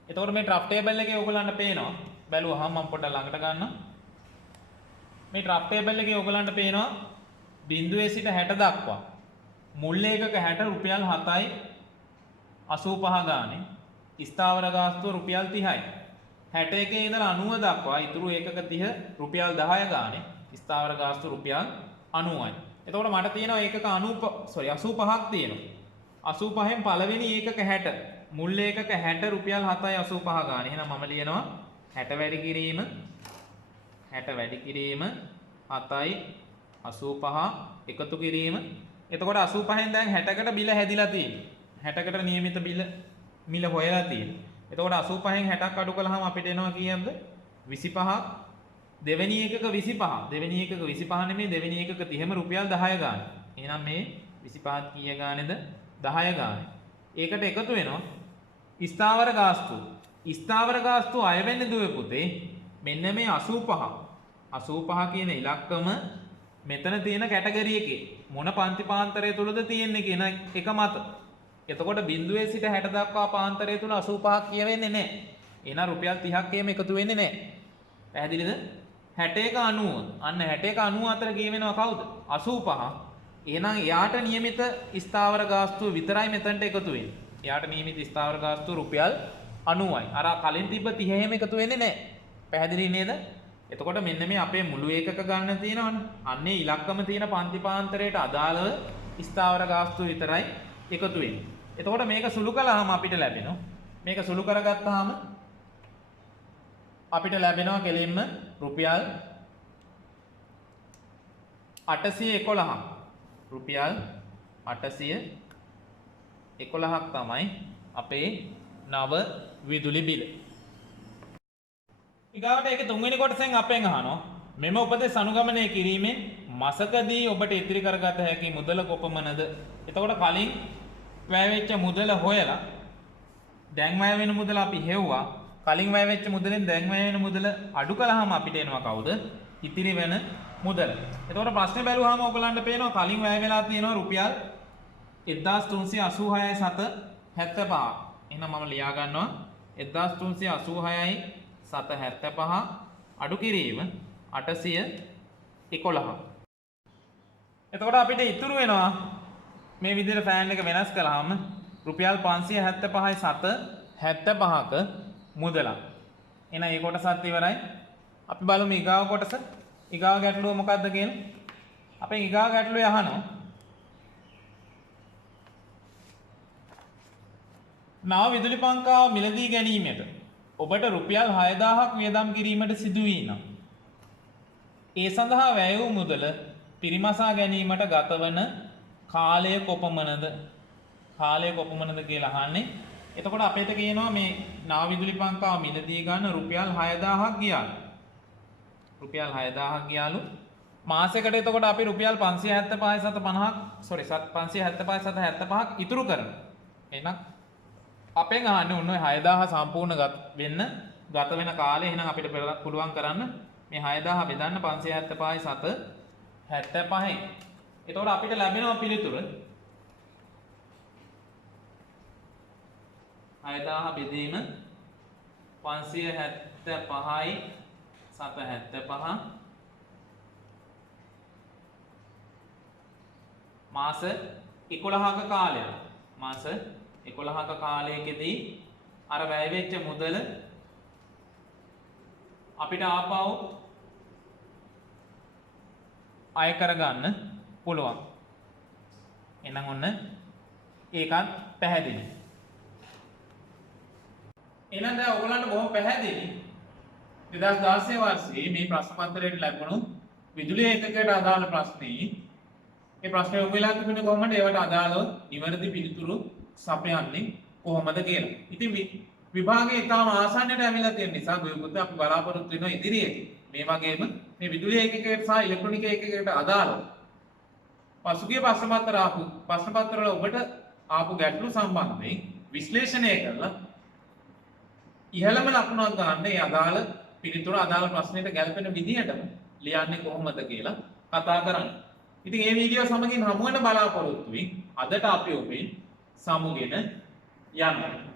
එතකොට මේ ඩ්‍රාෆ්ට් ටේබල් එකේ ඔයගලන්ට පේනවා. බැලුවහම මම පොඩ්ඩක් ළඟට ගන්නම්. මේ ඩ්‍රාෆ්ට් ටේබල් එකේ ඔයගලන්ට පේනවා බිඳුවේ සිට 60 දක්වා මුල් ඒකක 60 රුපියල් 7යි 85 ගානේ. ස්ථාවර ගාස්තුව රුපියල් 30යි. 61 ඉඳලා 90 දක්වා ඉතුරු ඒකක 30 රුපියල් 10 ගානේ. ස්ථාවර ගාස්තුව රුපියල් 90යි. එතකොට මට තියෙනවා ඒකක 85ක් තියෙනවා. 85න් පළවෙනි ඒකක 60 මුල් ඒකක 60 රුපියල් 7යි 85 ගානේ. එහෙනම් මම ලියනවා 60 වැඩි කිරීම 7යි 85 එකතු කිරීම. එතකොට 85න් දැන් 60කට බිල හැදිලා තියෙනවා. 60කට නියමිත මිල හොයලා තියෙනවා. එතකොට 85න් 60ක් අඩු කළාම අපිට එනවා කීයක්ද? 25ක්. දෙවෙනි එකක 25. දෙවෙනි එකක 25 නෙමෙයි දෙවෙනි එකක 30ම රුපියල් 10 ගාන. එහෙනම් මේ 25ත් කීය ගානේද? 10 ගානේ. ඒකට එකතු වෙනවා ස්ථාවර ගාස්තු. ස්ථාවර ගාස්තු අය වෙන්නේ දුවේ පුතේ. මෙන්න මේ 85 කියන ඉලක්කම මෙතන තියෙන කැටගරි එකේ මොන පන්ති පාන්තරය තුලද තියෙන්නේ කියන එක මත. එතකොට බිඳුවේ සිට 60 දක්වා පාන්තරය තුල 85ක් කියවෙන්නේ නැහැ. එහෙනම් රුපියල් 30ක් එහෙම එකතු වෙන්නේ නැහැ. පැහැදිලිද? 61 90. අන්න 61 90 අතර කියවෙනවා කවුද? 85. එහෙනම් එයාට නියමිත ස්ථාවර ගාස්තුව විතරයි මෙතනට එකතු වෙන්නේ. එයාට නියමිත ස්ථාවර ගාස්තුව රුපියල් 90යි. අර කලින් තිබ්බ 30 එහෙම එකතු වෙන්නේ නැහැ. පැහැදිලි නේද? එතකොට මෙන්න මේ අපේ මුළු ඒකක ගන්න තියෙනවනේ. අන්නේ ඉලක්කම තියෙන පන්ති පාන්තරයට අදාළව ස්ථාවර ගාස්තුව විතරයි එකතු වෙන්නේ. එතකොට මේක සුළු කළාම අපිට ලැබෙනවා. මේක සුළු කරගත්තාම අපිට ලැබෙනවා කෙලින්ම රුපියල් 811ක්. රුපියල් 811ක් තමයි අපේ නව විදුලි බිල. ඊගාවට ඒක තුන්වෙනි කොටසෙන් අපෙන් අහනවා මෙම උපදෙස් අනුගමනය කිරීමෙන් මාසකදී ඔබට ඉතිරි කරගත හැකි මුදල කොපමණද? එතකොට කලින් වැය වෙච්ච මුදල හොයලා දැන් වැය වෙන මුදල අපි හෙව්වා. කලින් වැය වෙච්ච මුදලෙන් දැන් වැය වෙන මුදල අඩු කළාම අපිට එනවා කවුද? ඉතිරි වෙන මුදල. එතකොට ප්‍රශ්නේ බැලුවාම ඔයගලන්ට පේනවා කලින් වැය වෙලා තියෙනවා රුපියල් 1386යි 775. එහෙනම් මම ලියා ගන්නවා 1386යි 775 අඩු කිරීම 811. එතකොට අපිට ඉතුරු වෙනවා මේ විදිහට ෆෑන් එක වෙනස් කළාම රුපියල් 575යි 775ක මුදලක්. එහෙනම් මේ කොටසත් ඉවරයි. අපි බලමු ඊගාව කොටස. ඊගාව ගැටලුව මොකක්ද කියලා. අපෙන් ඊගාව ගැටලුවේ අහනවා නව විදුලි පංකාව මිලදී ගැනීමට ඔබට රුපියල් 6000ක් වියදම් කිරීමට සිදු වී නම් ඒ සඳහා වැය වූ මුදල පිරිමසා ගැනීමට ගතවන කාලය කොපමණද? කාලය කොපමණද කියලා අහන්නේ. එතකොට අපිට කියනවා මේ නාවිදුලි පංකාව මිලදී ගන්න රුපියල් 6000ක් ගියාලු. රුපියල් 6000ක් ගියාලු. මාසෙකට එතකොට අපි රුපියල් 575.75ක් ඉතුරු කරනවා. එහෙනම් අපෙන් අහන්නේ උන් ඔය 6000 සම්පූර්ණ වෙන්න ගත වෙන කාලය එහෙනම් අපිට පුළුවන් කරන්න මේ 6000 බෙදන්න 575.75. එතකොට අපිට ලැබෙනවා පිළිතුර 6000 බෙදීම 575.75 මාස 11ක කාලයක්. මාස 11ක කාලයකදී අර වැය වෙච්ච මුදල අපිට ආපහු අය කරගන්න පුළුවන්. එහෙනම් ඔන්න ඒකත් පැහැදිලි. එහෙනම් දැන් ඔයගොල්ලන්ට බොහොම පැහැදිලි 2016 වර්ෂයේ මේ ප්‍රශ්න පත්‍රයට ලැබුණු විදුලි ඒකකයට අදාළ ප්‍රශ්නේ මේ ප්‍රශ්නේ යොමු වෙලා තිබුණේ කොහොමද? ඒවට අදාළව නිවැරදි පිළිතුරු සපයන්නේ කොහොමද කියලා. ඉතින් විභාගයේ ඉතාම ආසන්නයට ඇවිල්ලා තියෙන නිසා ගොයපොත අපි බලාපොරොත්තු වෙනවා ඉදිරියේදී මේ වගේම මේ විදුලි ඒකකයට සහ ඉලෙක්ට්‍රොනික ඒකකයට අදාළව පසුගිය ප්‍රශ්න පත්‍ර වල ඔබට ආපු ගැටලු සම්බන්ධයෙන් විශ්ලේෂණය කරලා ඉහළම ලකුණක් ගන්න ඒ අදාළ පිළිතුර අදාළ ප්‍රශ්නෙට ගැලපෙන විදිහටම ලියන්නේ කොහොමද කියලා කතා කරන්න. ඉතින් මේ වීඩියෝ සමගින් හමු වෙන බලාපොරොත්තු වෙමින් අදට අපි ඔබෙන් සමුගෙන යනවා.